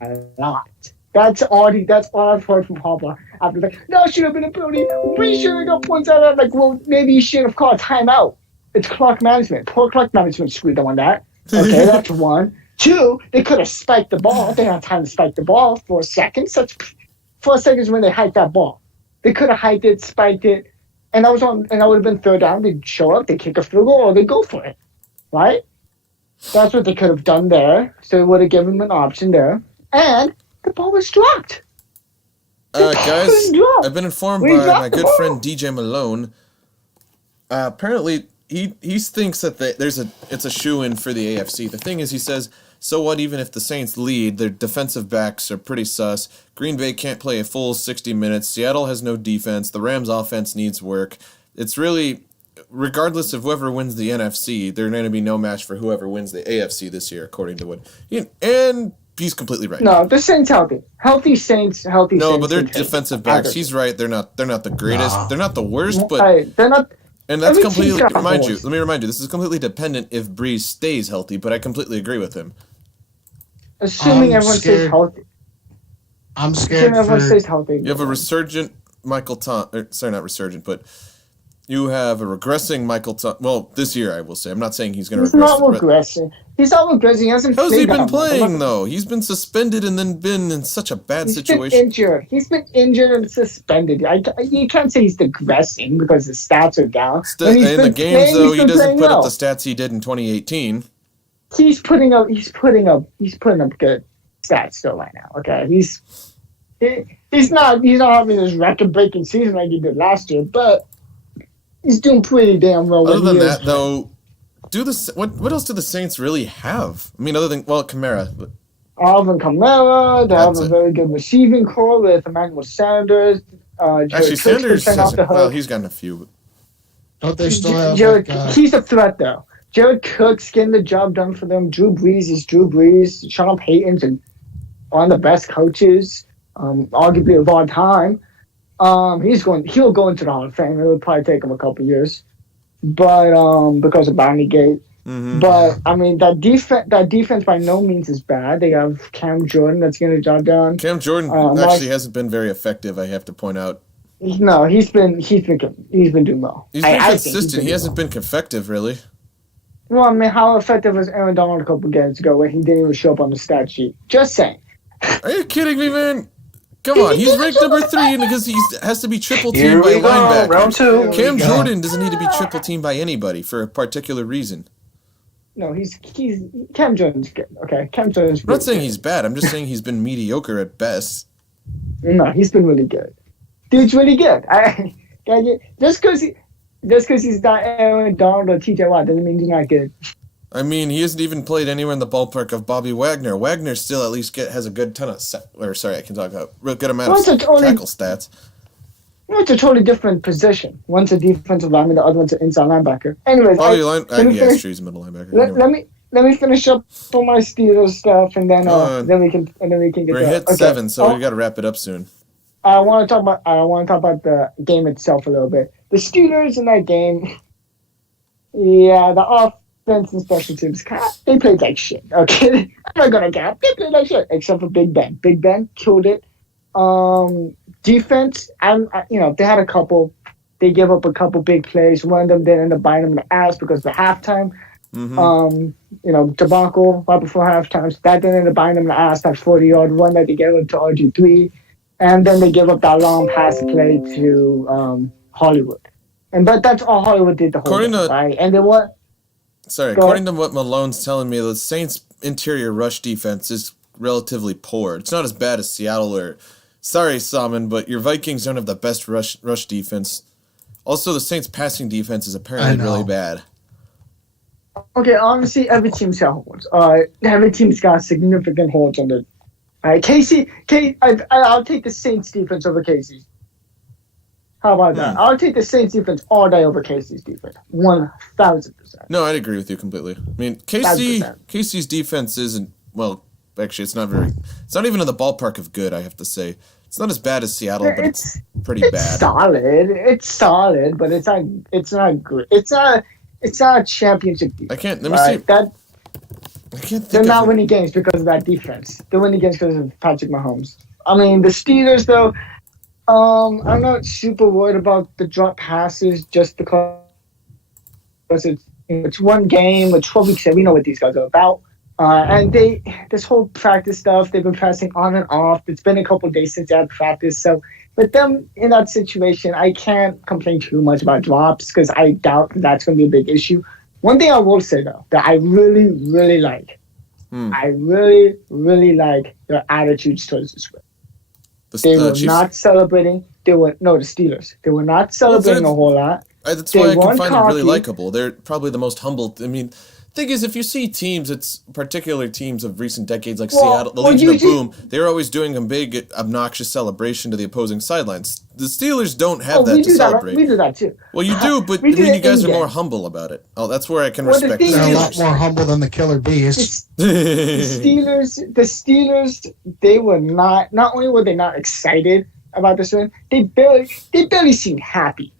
a lot. That's all I've heard from Harbaugh. After no, it should have been a penalty. We should have got points out of that. Like, well, maybe you should have called timeout. It's clock management. Poor clock management screwed them on that. Okay, that's one. Two, they could have spiked the ball. They didn't have time to spike the ball for a second. 4 seconds when they hiked that ball. They could have hiked it, spiked it, and that would have been third down. They'd show up, they kick a field goal, or they go for it. Right? That's what they could have done there. So it would have given them an option there. And the ball was dropped. Guys, I've been informed by my good friend DJ Malone. Apparently, he thinks that it's a shoo-in for the AFC. The thing is, he says, so what, even if the Saints lead, their defensive backs are pretty sus. Green Bay can't play a full 60 minutes. Seattle has no defense. The Rams' offense needs work. It's really, regardless of whoever wins the NFC, they're going to be no match for whoever wins the AFC this year, according to what... And he's completely right. No, the Saints healthy. Healthy Saints. No, but they're defensive backs. He's right. They're not the greatest. Nah. They're not the worst, but... They're not... And that's completely... Let me remind you, this is completely dependent if Breeze stays healthy, but I completely agree with him. Assuming everyone stays healthy. I'm scared. Assuming everyone stays healthy. You have a resurgent Michael Thomas. Sorry, not resurgent, but you have a regressing Michael Thomas. Well, this year I will say. I'm not saying he's going to regress. He's not regressing. He's not regressing. He hasn't. How's he been playing though? He's been suspended and then been in such a bad situation. He's been injured and suspended. You can't say he's digressing because the stats are down. In the games though, he doesn't put up the stats he did in 2018. He's putting up good stats still right now. Okay, he's not having this record-breaking season like he did last year, but he's doing pretty damn well. Other than that, though, what else do the Saints really have? I mean, other than Kamara. Alvin Kamara. They have a very good receiving core with Emmanuel Sanders. Actually, Sanders he's gotten a few. Don't they still have? Jared, he's a threat though. Jared Cook's getting the job done for them. Drew Brees is Drew Brees. Sean Payton's one of the best coaches, arguably of all time. He'll go into the Hall of Fame. It'll probably take him a couple years, but because of Bounty Gate. Mm-hmm. But I mean that defense by no means is bad. They have Cam Jordan that's getting the job done. Cam Jordan actually hasn't been very effective. I have to point out. No, he's been doing well. He's been consistent. He hasn't been effective really. Well, I mean, how effective was Aaron Donald a couple games ago when he didn't even show up on the stat sheet? Just saying. Are you kidding me, man? Come on, he's ranked number 3 because he has to be triple teamed by linebackers. Round 2. Cam Jordan doesn't need to be triple teamed by anybody for a particular reason. No, Cam Jordan's good. Okay, Cam Jordan's good. I'm not saying he's bad. I'm just saying he's been mediocre at best. No, he's been really good. Dude's really good. Just because he's not Aaron Donald or TJ Watt doesn't mean he's not good. I mean, he hasn't even played anywhere in the ballpark of Bobby Wagner. Wagner still at least has a good ton of I can talk about real good amount of tackle stats. It's a totally different position. One's a defensive lineman, the other one's an inside linebacker. Anyways, he's a middle linebacker. Let me finish up all my Steelers stuff, and then we can get. We're hit 7, so we got to wrap it up soon. I want to talk about the game itself a little bit. The Steelers in that game, yeah, the offense and special teams, they played like shit. Okay, I'm not gonna cap. They played like shit, except for Big Ben. Big Ben killed it. Defense, they had a couple. They gave up a couple big plays. One of them did end up biting them in the ass because of the halftime. Mm-hmm. Debacle right before halftime. That didn't end up biting them in the ass. That 40-yard run that they gave up to RG3. And then they give up that long pass play to Hollywood. But that's all Hollywood did the whole game, right? And then what? According to what Malone's telling me, the Saints' interior rush defense is relatively poor. It's not as bad as Seattle or... Sorry, Salmon, but your Vikings don't have the best rush defense. Also, the Saints' passing defense is apparently really bad. Okay, honestly, every team's got holes. Every team's got significant holes on their... All right, I'll take the Saints defense over Casey's. How about that? I'll take the Saints defense all day over Casey's defense. 1,000%. No, I'd agree with you completely. I mean, Casey's defense isn't, well, actually, it's not even in the ballpark of good, I have to say. It's not as bad as Seattle, but it's pretty bad. It's solid, but it's not good. It's not a championship defense. Let me see. They're not winning games because of that defense. They're winning games because of Patrick Mahomes. I mean, the Steelers though. I'm not super worried about the drop passes just because it's one game, it's 12 weeks, and we know what these guys are about. And this whole practice stuff, they've been pressing on and off. It's been a couple of days since they had practice. So with them in that situation, I can't complain too much about drops because I doubt that's going to be a big issue. One thing I will say, though, that I really, really like, I really, really like their attitudes towards this win. They were not celebrating. The Steelers. They were not celebrating a whole lot. That's why I can find them really likable. They're probably the most humble. I mean, thing is, if you see teams, it's particular teams of recent decades like Seattle, the Legion of Boom, they're always doing a big, obnoxious celebration to the opposing sidelines. The Steelers don't have that to celebrate. We do that too. Well, you do, but I mean, you guys are more humble about it. Oh, that's where I can respect the Steelers. They're a lot more humble than the Killer Bees. The Steelers, they were not only were they not excited about this win, they barely seemed happy.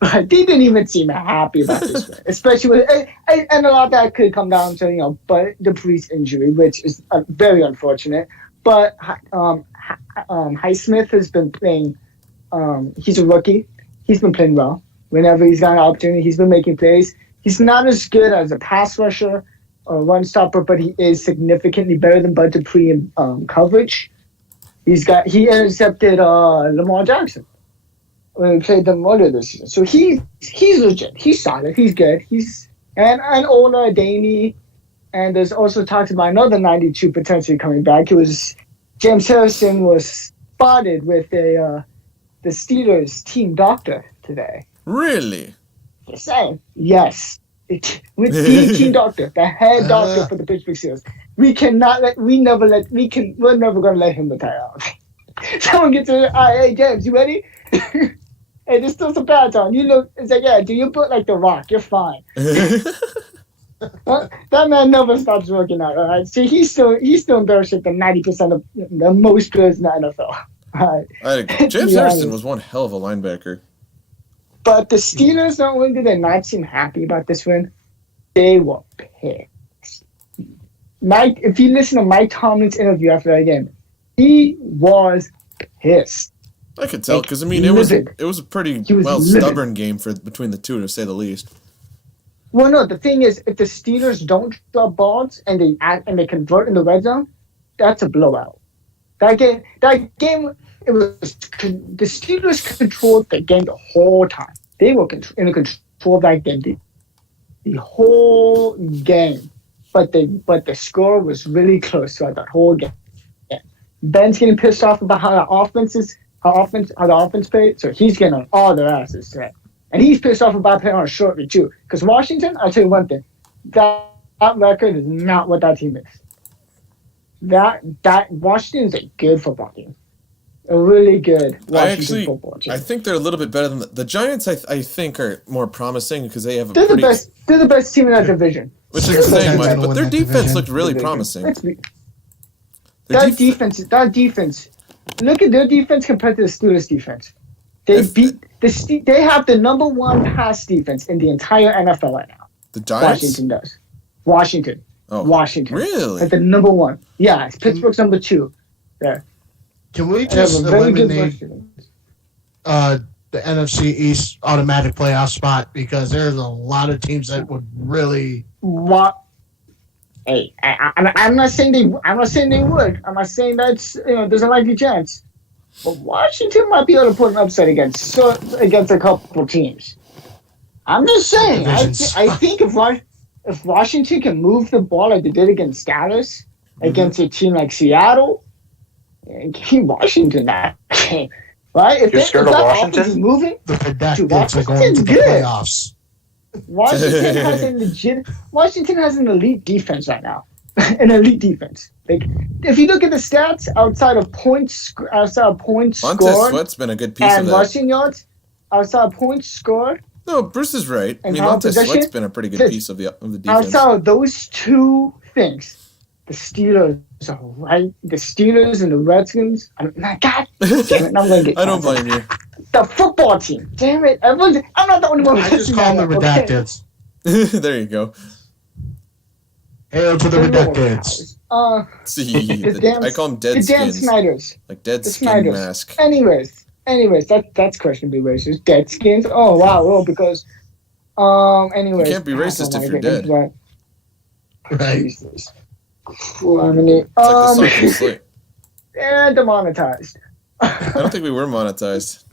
They didn't even seem happy about this one, especially with, and a lot of that could come down to but the Priest injury, which is very unfortunate. But Highsmith has been playing. He's a rookie. He's been playing well. Whenever he's got an opportunity, he's been making plays. He's not as good as a pass rusher or run stopper, but he is significantly better than Bud Dupree in coverage. He intercepted Lamar Jackson when we played them earlier this season. So he's legit. He's solid. He's good. And Ola Daney, and there's also talks about another 92 potentially coming back. James Harrison was spotted with the Steelers team doctor today. Really? Just saying. Yes. With the team doctor, the head doctor for the Pittsburgh Steelers. We're never gonna let him retire out. Someone gets in, hey James, you ready? Hey, there's still some pads on. You look, it's like, yeah, do you put like The Rock? You're fine. That man never stops working out, all right? See, he's still embarrassing than 90% of the most players in the NFL. All right. James Harrison was one hell of a linebacker. But the Steelers, not only did they not seem happy about this win, they were pissed. If you listen to Mike Tomlin's interview after that game, he was pissed. I could tell because I mean it was a pretty stubborn game between the two, to say the least. Well, no, the thing is, if the Steelers don't drop balls and they convert in the red zone, that's a blowout. That game, it was the Steelers controlled the game the whole time. They were in control of that game the whole game, but the score was really close throughout that whole game. Ben's getting pissed off about how the offense played, so he's getting on all their asses today. And he's pissed off about playing on a short week too. Because Washington, I'll tell you one thing, that record is not what that team is. That Washington is a good football team. A really good Washington football team. I think they're a little bit better than the Giants. I think are more promising because they have they're the best team in that division. Which is saying much, but their defense looked really promising. That defense. Look at their defense compared to the Steelers' defense. They have the number one pass defense in the entire NFL right now. The Giants? Washington does. Washington. Oh, Washington. Really? At the number one. Yeah, it's Pittsburgh's number two. There. Can we just eliminate the NFC East automatic playoff spot because there's a lot of teams that would really. What? Hey, I'm not saying they would. I'm not saying that's there's a likely chance. But Washington might be able to put an upset against a couple teams. I'm just saying. I think if Washington can move the ball like they did against Dallas, against a team like Seattle, give Washington that game, right? If you're scared of Washington? Moving, the Redacteds are going to the playoffs. Washington has an elite defense right now. An elite defense. Like if you look at the stats outside of points scored, Montez Sweat's been a good piece of and that. rushing yards, outside of points scored. No, Bruce is right. I mean, Montez Sweat's been a pretty good piece of the defense. Outside of those two things, the Steelers are right. The Steelers and the Redskins. God damn it! I'm gonna get. I don't blame you. The football team. Damn it! I'm not the only one. I just call them the Redacteds. There you go. Hail to the Redacteds. See, the damn, I call them dead the damn skins. Snyders. Like dead The skin Snyders. mask. Anyways, that's questionably racist. Dead skins. Oh wow. Well, because anyways, You can't be racist if you're dead. Right. Jesus. Criminy. It's like the song from Slate. And demonetized. I don't think we were monetized.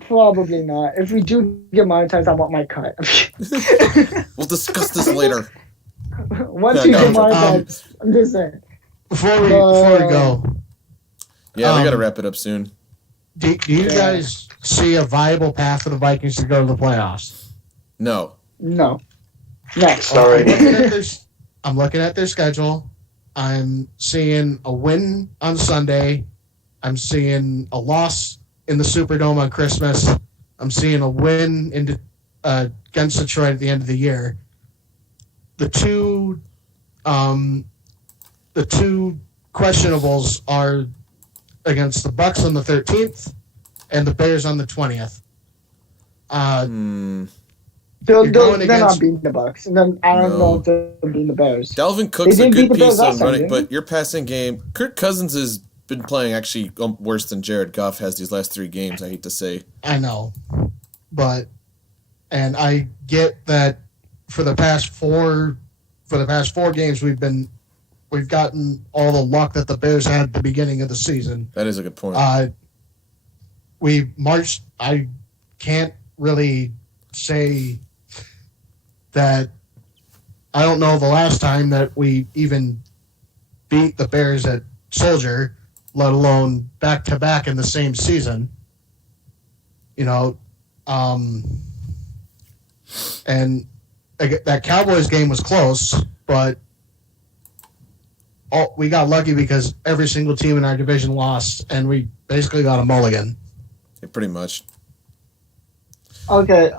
Probably not. If we do get monetized, I want my cut. We'll discuss this later. Once you No, get no. monetized, I'm just saying. Before we go, Yeah, we got to wrap it up soon. do you guys see a viable path for the Vikings to go to the playoffs? No. No. Next. Sorry. I'm looking at their schedule. I'm seeing a win on Sunday. I'm seeing a loss in the Superdome on Christmas. I'm seeing a win against Detroit at the end of the year. The two questionables are against the Bucks on the 13th and the Bears on the 20th. They're going not against- beating the Bucks. And then I don't know if they're beating the Bears. Dalvin Cook's They a did beat good the Bears piece on last time, running, didn't but your passing game, Kirk Cousins has been playing actually worse than Jared Goff has these last 3 games, I hate to say. I know, and I get that for the past four games we've gotten all the luck that the Bears had at the beginning of the season. That is a good point. We marched. I can't really say that. I don't know the last time that we even beat the Bears at Soldier, let alone back to back in the same season. And that Cowboys game was close, but we got lucky because every single team in our division lost, and we basically got a mulligan. Yeah, pretty much. Okay,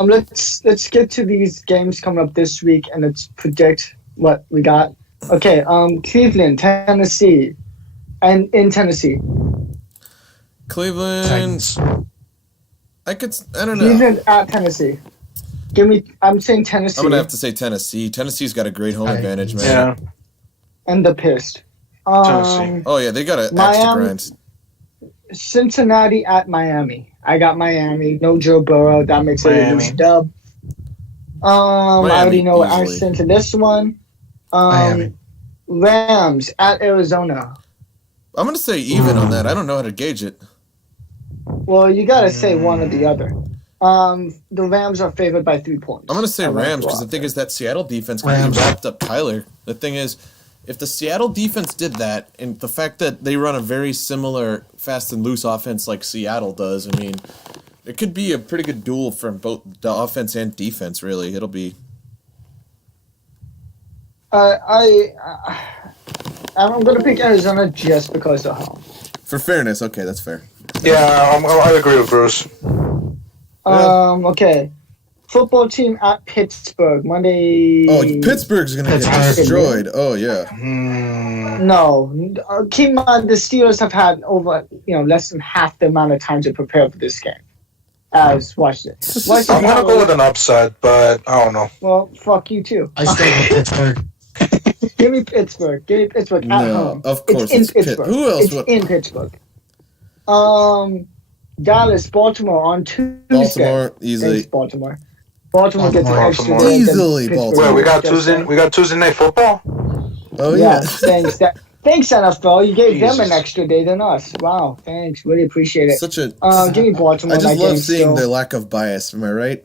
let's get to these games coming up this week and let's predict what we got. Okay, Cleveland, Tennessee, and in Tennessee. Cleveland. Titans. I don't know. Cleveland at Tennessee. I'm saying Tennessee. I'm gonna have to say Tennessee. Tennessee's got a great home advantage, man. Yeah. And the pissed. Tennessee. Oh yeah, they got an Miami- extra grind. Cincinnati at Miami. I got Miami. No Joe Burrow. That makes it a Miami. huge dub. I already know what I easily. sent to this one. Miami. Rams at Arizona. I'm gonna say even on that. I don't know how to gauge it. Well, you gotta say one or the other. The Rams are favored by 3 points. I'm gonna say I like Rams because the Rock. thing is that Seattle defense can Rams. wrapped up Kyler. The thing is, if the Seattle defense did that, and the fact that they run a very similar fast and loose offense like Seattle does, I mean, it could be a pretty good duel from both the offense and defense. Really, it'll be. I'm gonna pick Arizona just because they're home. For fairness, okay, that's fair. Yeah, I agree with Bruce. Okay. Football team at Pittsburgh Monday. Oh, Pittsburgh's gonna get Pittsburgh. destroyed. Oh yeah. No, keep in mind the Steelers have had over less than half the amount of time to prepare for this game. As Washington. I'm gonna go with an upset, but I don't know. Well, fuck you too. I stay with Pittsburgh. Give me Pittsburgh. Give me Pittsburgh at No, home. of course it's in it's Pitt. Pittsburgh. Who else It's would- in Pittsburgh. Dallas, Baltimore on Tuesday. Baltimore easily. Thanks, Baltimore. Baltimore gets an extra Baltimore. win, then Easily, Pittsburgh Baltimore. Wait, we got gets Tuesday. one. We got Tuesday night football. Oh Yeah, yeah. thanks. Thanks, NFL. You gave them Jesus. an extra day than us. Wow, thanks. Really appreciate it. Such a. Give me Baltimore. I in that just love game seeing still. the lack of bias. Am I right?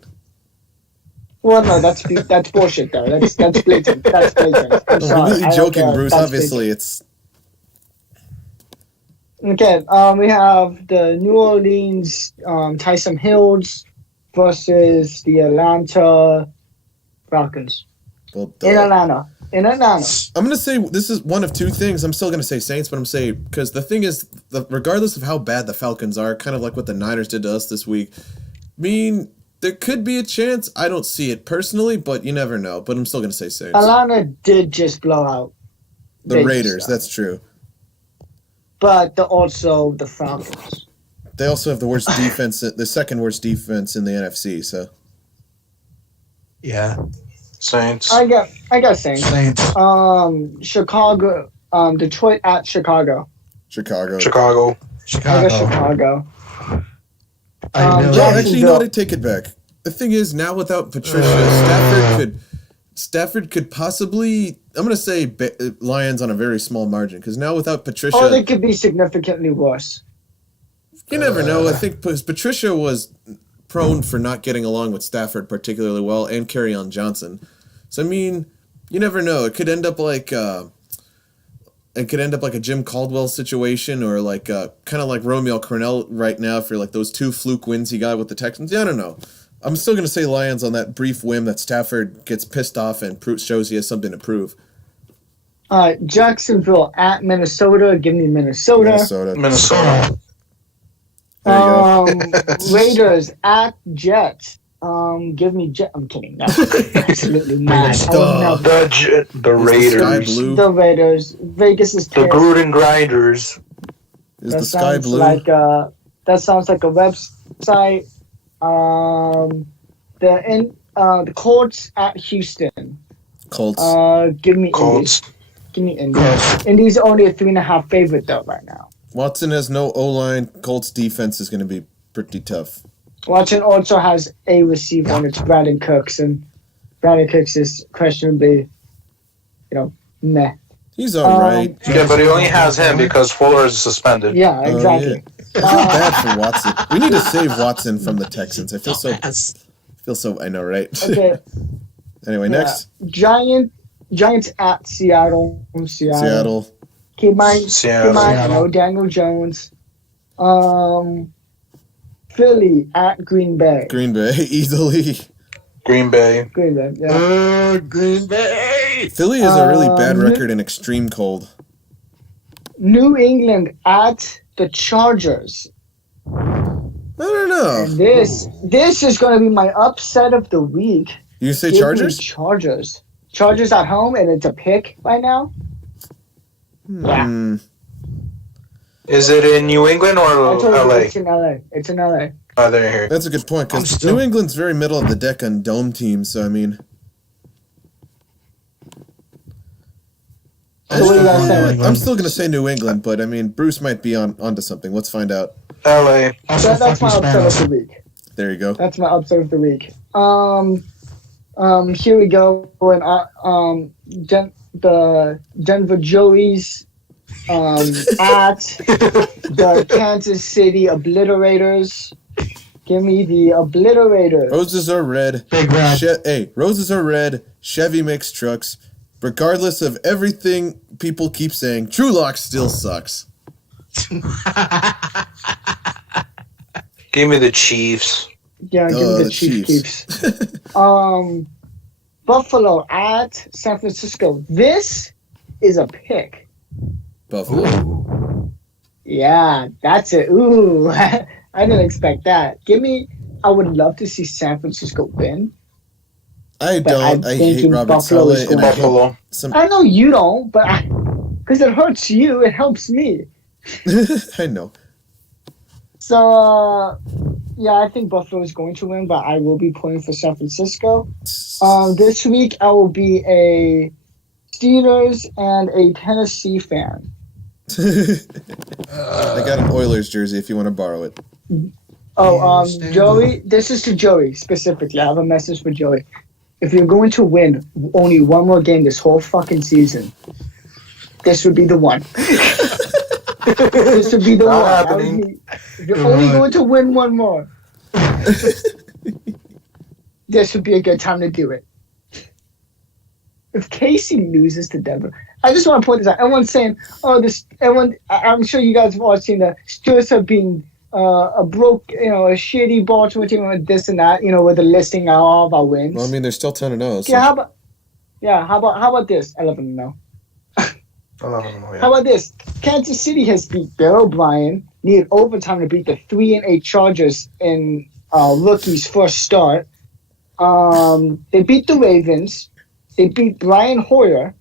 Well, no, that's bullshit though. That's blatant. That's blatant. I'm I'm sorry. really I don't joking, care. Bruce. That's Obviously, it's. blatant. Okay. We have the New Orleans Tyson Hills versus the Atlanta Falcons Well, in Atlanta. I'm gonna say this is one of two things. I'm still gonna say Saints, but I'm saying because the thing is, regardless of how bad the Falcons are, kind of like what the Niners did to us this week. I mean, there could be a chance. I don't see it personally, but you never know. But I'm still gonna say Saints. Atlanta did just blow out The Vegas, Raiders. though. That's true. but they're also the Falcons. They also have the worst defense, the second worst defense in the NFC. So Yeah. Saints. I got Saints. Saints. Chicago. Detroit at Chicago. Chicago. Chicago. I got Chicago. I really, No, actually, you know what? I Jacksonville. take it back. The thing is, now without Patricia, Stafford could possibly. I'm gonna say Lions on a very small margin because now without Patricia, Or they could be significantly worse. you never know. I think Patricia was prone for not getting along with Stafford particularly well, and Kerryon Johnson. So I mean, you never know. It could end up like a Jim Caldwell situation, or like kind of like Romeo Crennel right now for like those 2 fluke wins he got with the Texans. Yeah, I don't know. I'm still gonna say Lions on that brief whim that Stafford gets pissed off and shows he has something to prove. Jacksonville at Minnesota. Give me Minnesota. Minnesota. There you go. Raiders at Jets. Give me Jet. I'm kidding. No, absolutely not. I would never. The Raiders. Sky blue. The Raiders. Vegas is The pissed. Brood and Grinders. Is That the sky sounds blue? like that sounds like a website. The Colts at Houston. Colts. Give me Indy. Colts. Give me Indy. Indy's only a 3.5 favorite though right now. Watson has no O-line. Colts defense is going to be pretty tough. Watson also has a receiver, and it's Brandon Cooks, and Brandon Cooks is questionably, meh. He's all right. Yeah, but he only has him because Fuller is suspended. Yeah, exactly. I feel bad for Watson. We need to save Watson from the Texans. I feel so. I know, right? Okay. Anyway, next. Giants at Seattle. Seattle. Keep in mind, Seattle. no Daniel Jones. Philly at Green Bay. Green Bay easily. Green Bay. Green Bay, yeah. Green Bay. Philly has a really bad record in extreme cold. New England at the Chargers. I don't know. And this is going to be my upset of the week. You say Give me Chargers? Chargers. Chargers at home, and it's a pick right now. Yeah. Is it in New England or I told you LA? it's in LA. It's in LA. Oh, they're here. That's a good point I'm because still- New England's very middle of the deck on dome teams. So I mean, So what do you guys say? I'm still gonna say New England, but I mean Bruce might be onto something. Let's find out. LA. Also, That's my fucking upset of Spanos. the week. There you go. That's my upset of the week. Here we go. And the Denver Joeys at the Kansas City Obliterators. Give me the Obliterators. Roses are red. Big red. Roses are red. Chevy makes trucks. Regardless of everything people keep saying, Trulock still sucks. Give me the Chiefs. Yeah, give me the the Chiefs. Buffalo at San Francisco. This is a pick. Buffalo. Yeah, that's it. Ooh, I didn't expect that. I would love to see San Francisco win. I But don't. I'm I hate thinking Robert Buffalo is Saleh. And I hope Buffalo. some. I know you don't, but because it hurts you, it helps me. I know. So, yeah, I think Buffalo is going to win, but I will be pulling for San Francisco. This week, I will be a Steelers and a Tennessee fan. I got an Oilers jersey if you want to borrow it. Joey, this is to Joey specifically. I have a message for Joey. If you're going to win only one more game this whole fucking season, this would be the one. This would be the Not one. happening. If you're only going to win one more, this would be a good time to do it. If Casey loses to Denver, I just want to point this out. Everyone's saying, I'm sure you guys have all seen the Steelers have been a shitty Baltimore team with this and that, with the listing of all of our wins. Well, I mean, they're still 10-0. So. How about this? 11-0. Yeah. How about this? Kansas City has beat Bill O'Brien, needed overtime to beat the 3-8 Chargers in rookie's first start. They beat the Ravens. They beat Brian Hoyer.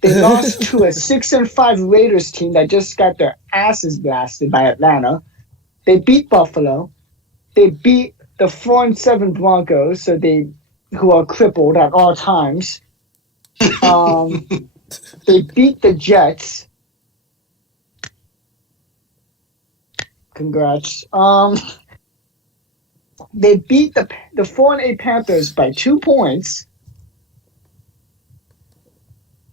They lost to a 6-5 Raiders team that just got their asses blasted by Atlanta. They beat Buffalo. They beat the 4-7 Broncos, so they who are crippled at all times. They beat the Jets. Congrats. They beat the 4-8 Panthers by 2 points.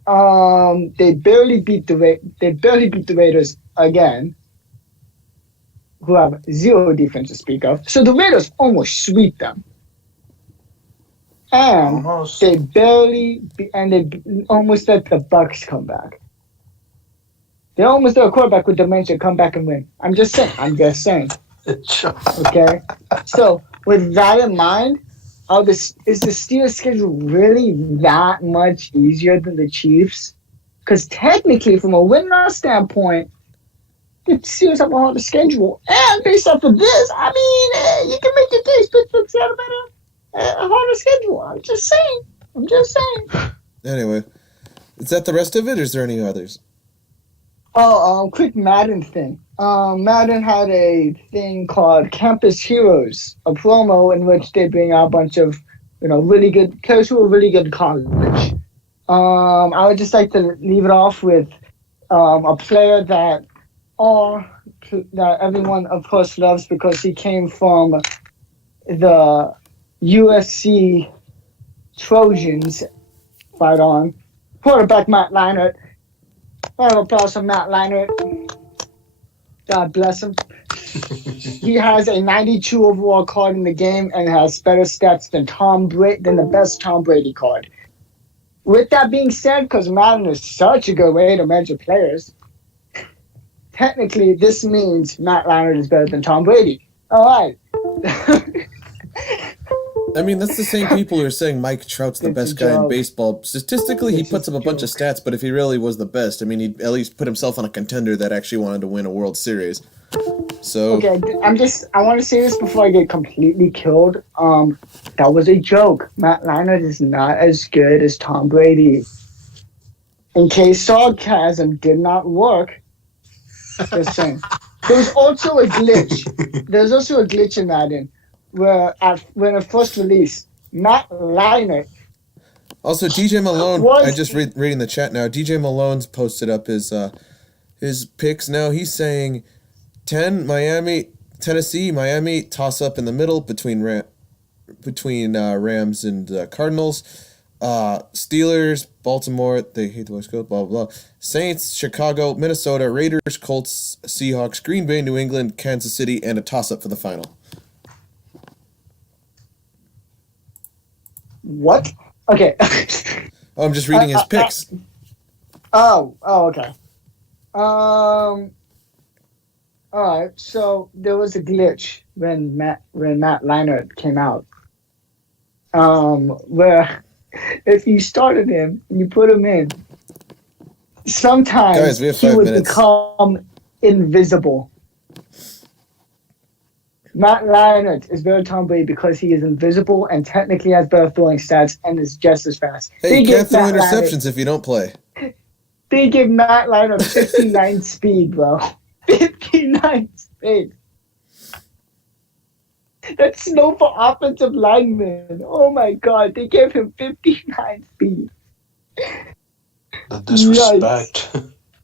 They barely beat the Raiders again, who have zero defense to speak of. So the Raiders almost sweep them. And Almost. they almost let the Bucks come back. They almost let a quarterback with dementia come back and win. I'm just saying. Okay? So, with that in mind, is the Steelers' schedule really that much easier than the Chiefs? Because technically, from a win-loss standpoint, the Steelers have a harder schedule. And based off of this, I mean, you can make your case. Pittsburgh's got a harder schedule. I'm just saying. Anyway, is that the rest of it, or is there any others? Oh, quick Madden thing. Madden had a thing called Campus Heroes, a promo in which they bring out a bunch of, really good players who are really good in college. I would just like to leave it off with a player that everyone, of course, loves because he came from the USC Trojans. Right on. Quarterback Matt Leinart. Round of applause for Matt Leinart. God bless him. He has a 92 overall card in the game and has better stats than the best Tom Brady card. With that being said, because Madden is such a good way to measure players, technically this means Matt Leinart is better than Tom Brady. All right. I mean, that's the same people who are saying Mike Trout's the best guy in baseball. Statistically, he puts up a bunch of stats, but if he really was the best, I mean, he'd at least put himself on a contender that actually wanted to win a World Series. So okay, I want to say this before I get completely killed. That was a joke. Matt Leinart is not as good as Tom Brady. In case sarcasm did not work, just saying. There was also a glitch. There's also a glitch in Madden where when it first released, Matt Leinart. Also, DJ Malone. I just reading the chat now. DJ Malone's posted up his picks now. He's saying 10 Tennessee, Miami toss up in the middle between Rams and Cardinals. Steelers, Baltimore, they hate the West Coast, blah, blah, blah. Saints, Chicago, Minnesota, Raiders, Colts, Seahawks, Green Bay, New England, Kansas City, and a toss-up for the final. What? Okay. I'm just reading his picks. Okay. All right, so there was a glitch when Matt Leinart came out. Where if you started him and you put him in, sometimes Guys, we have 5 he would minutes. become invisible. Matt Leinart is better than Tom Brady because he is invisible and technically has better throwing stats and is just as fast. Hey, you can't throw interceptions if you don't play. They give Matt Leinart 59 speed, bro. 59 speed. That's slow for offensive linemen. Oh my god, they gave him 59 speed. The disrespect.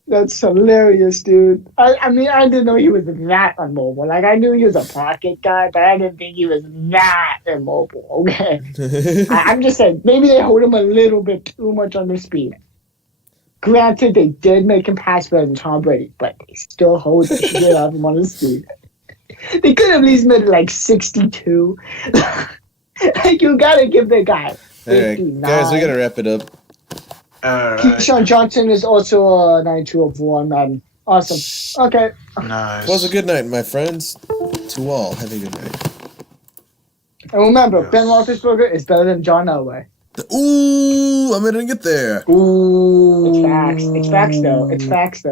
That's hilarious, dude. I mean, I didn't know he was that immobile. Like, I knew he was a pocket guy, but I didn't think he was that immobile, okay? I'm just saying, maybe they hold him a little bit too much under speed. Granted, they did make him pass better than Tom Brady, but they still hold the shit out of him on his speed. They could have at least made it like 62. Like, you gotta give the guy 59. All right, guys, we gotta wrap it up. All right. Keyshawn Johnson is also a 92 overall Madden. Awesome. Okay. Nice. It was a good night, my friends. To all, have a good night. And remember, Ben Roethlisberger is better than John Elway. Ooh, I'm gonna get there. Ooh. It's facts. It's facts, though.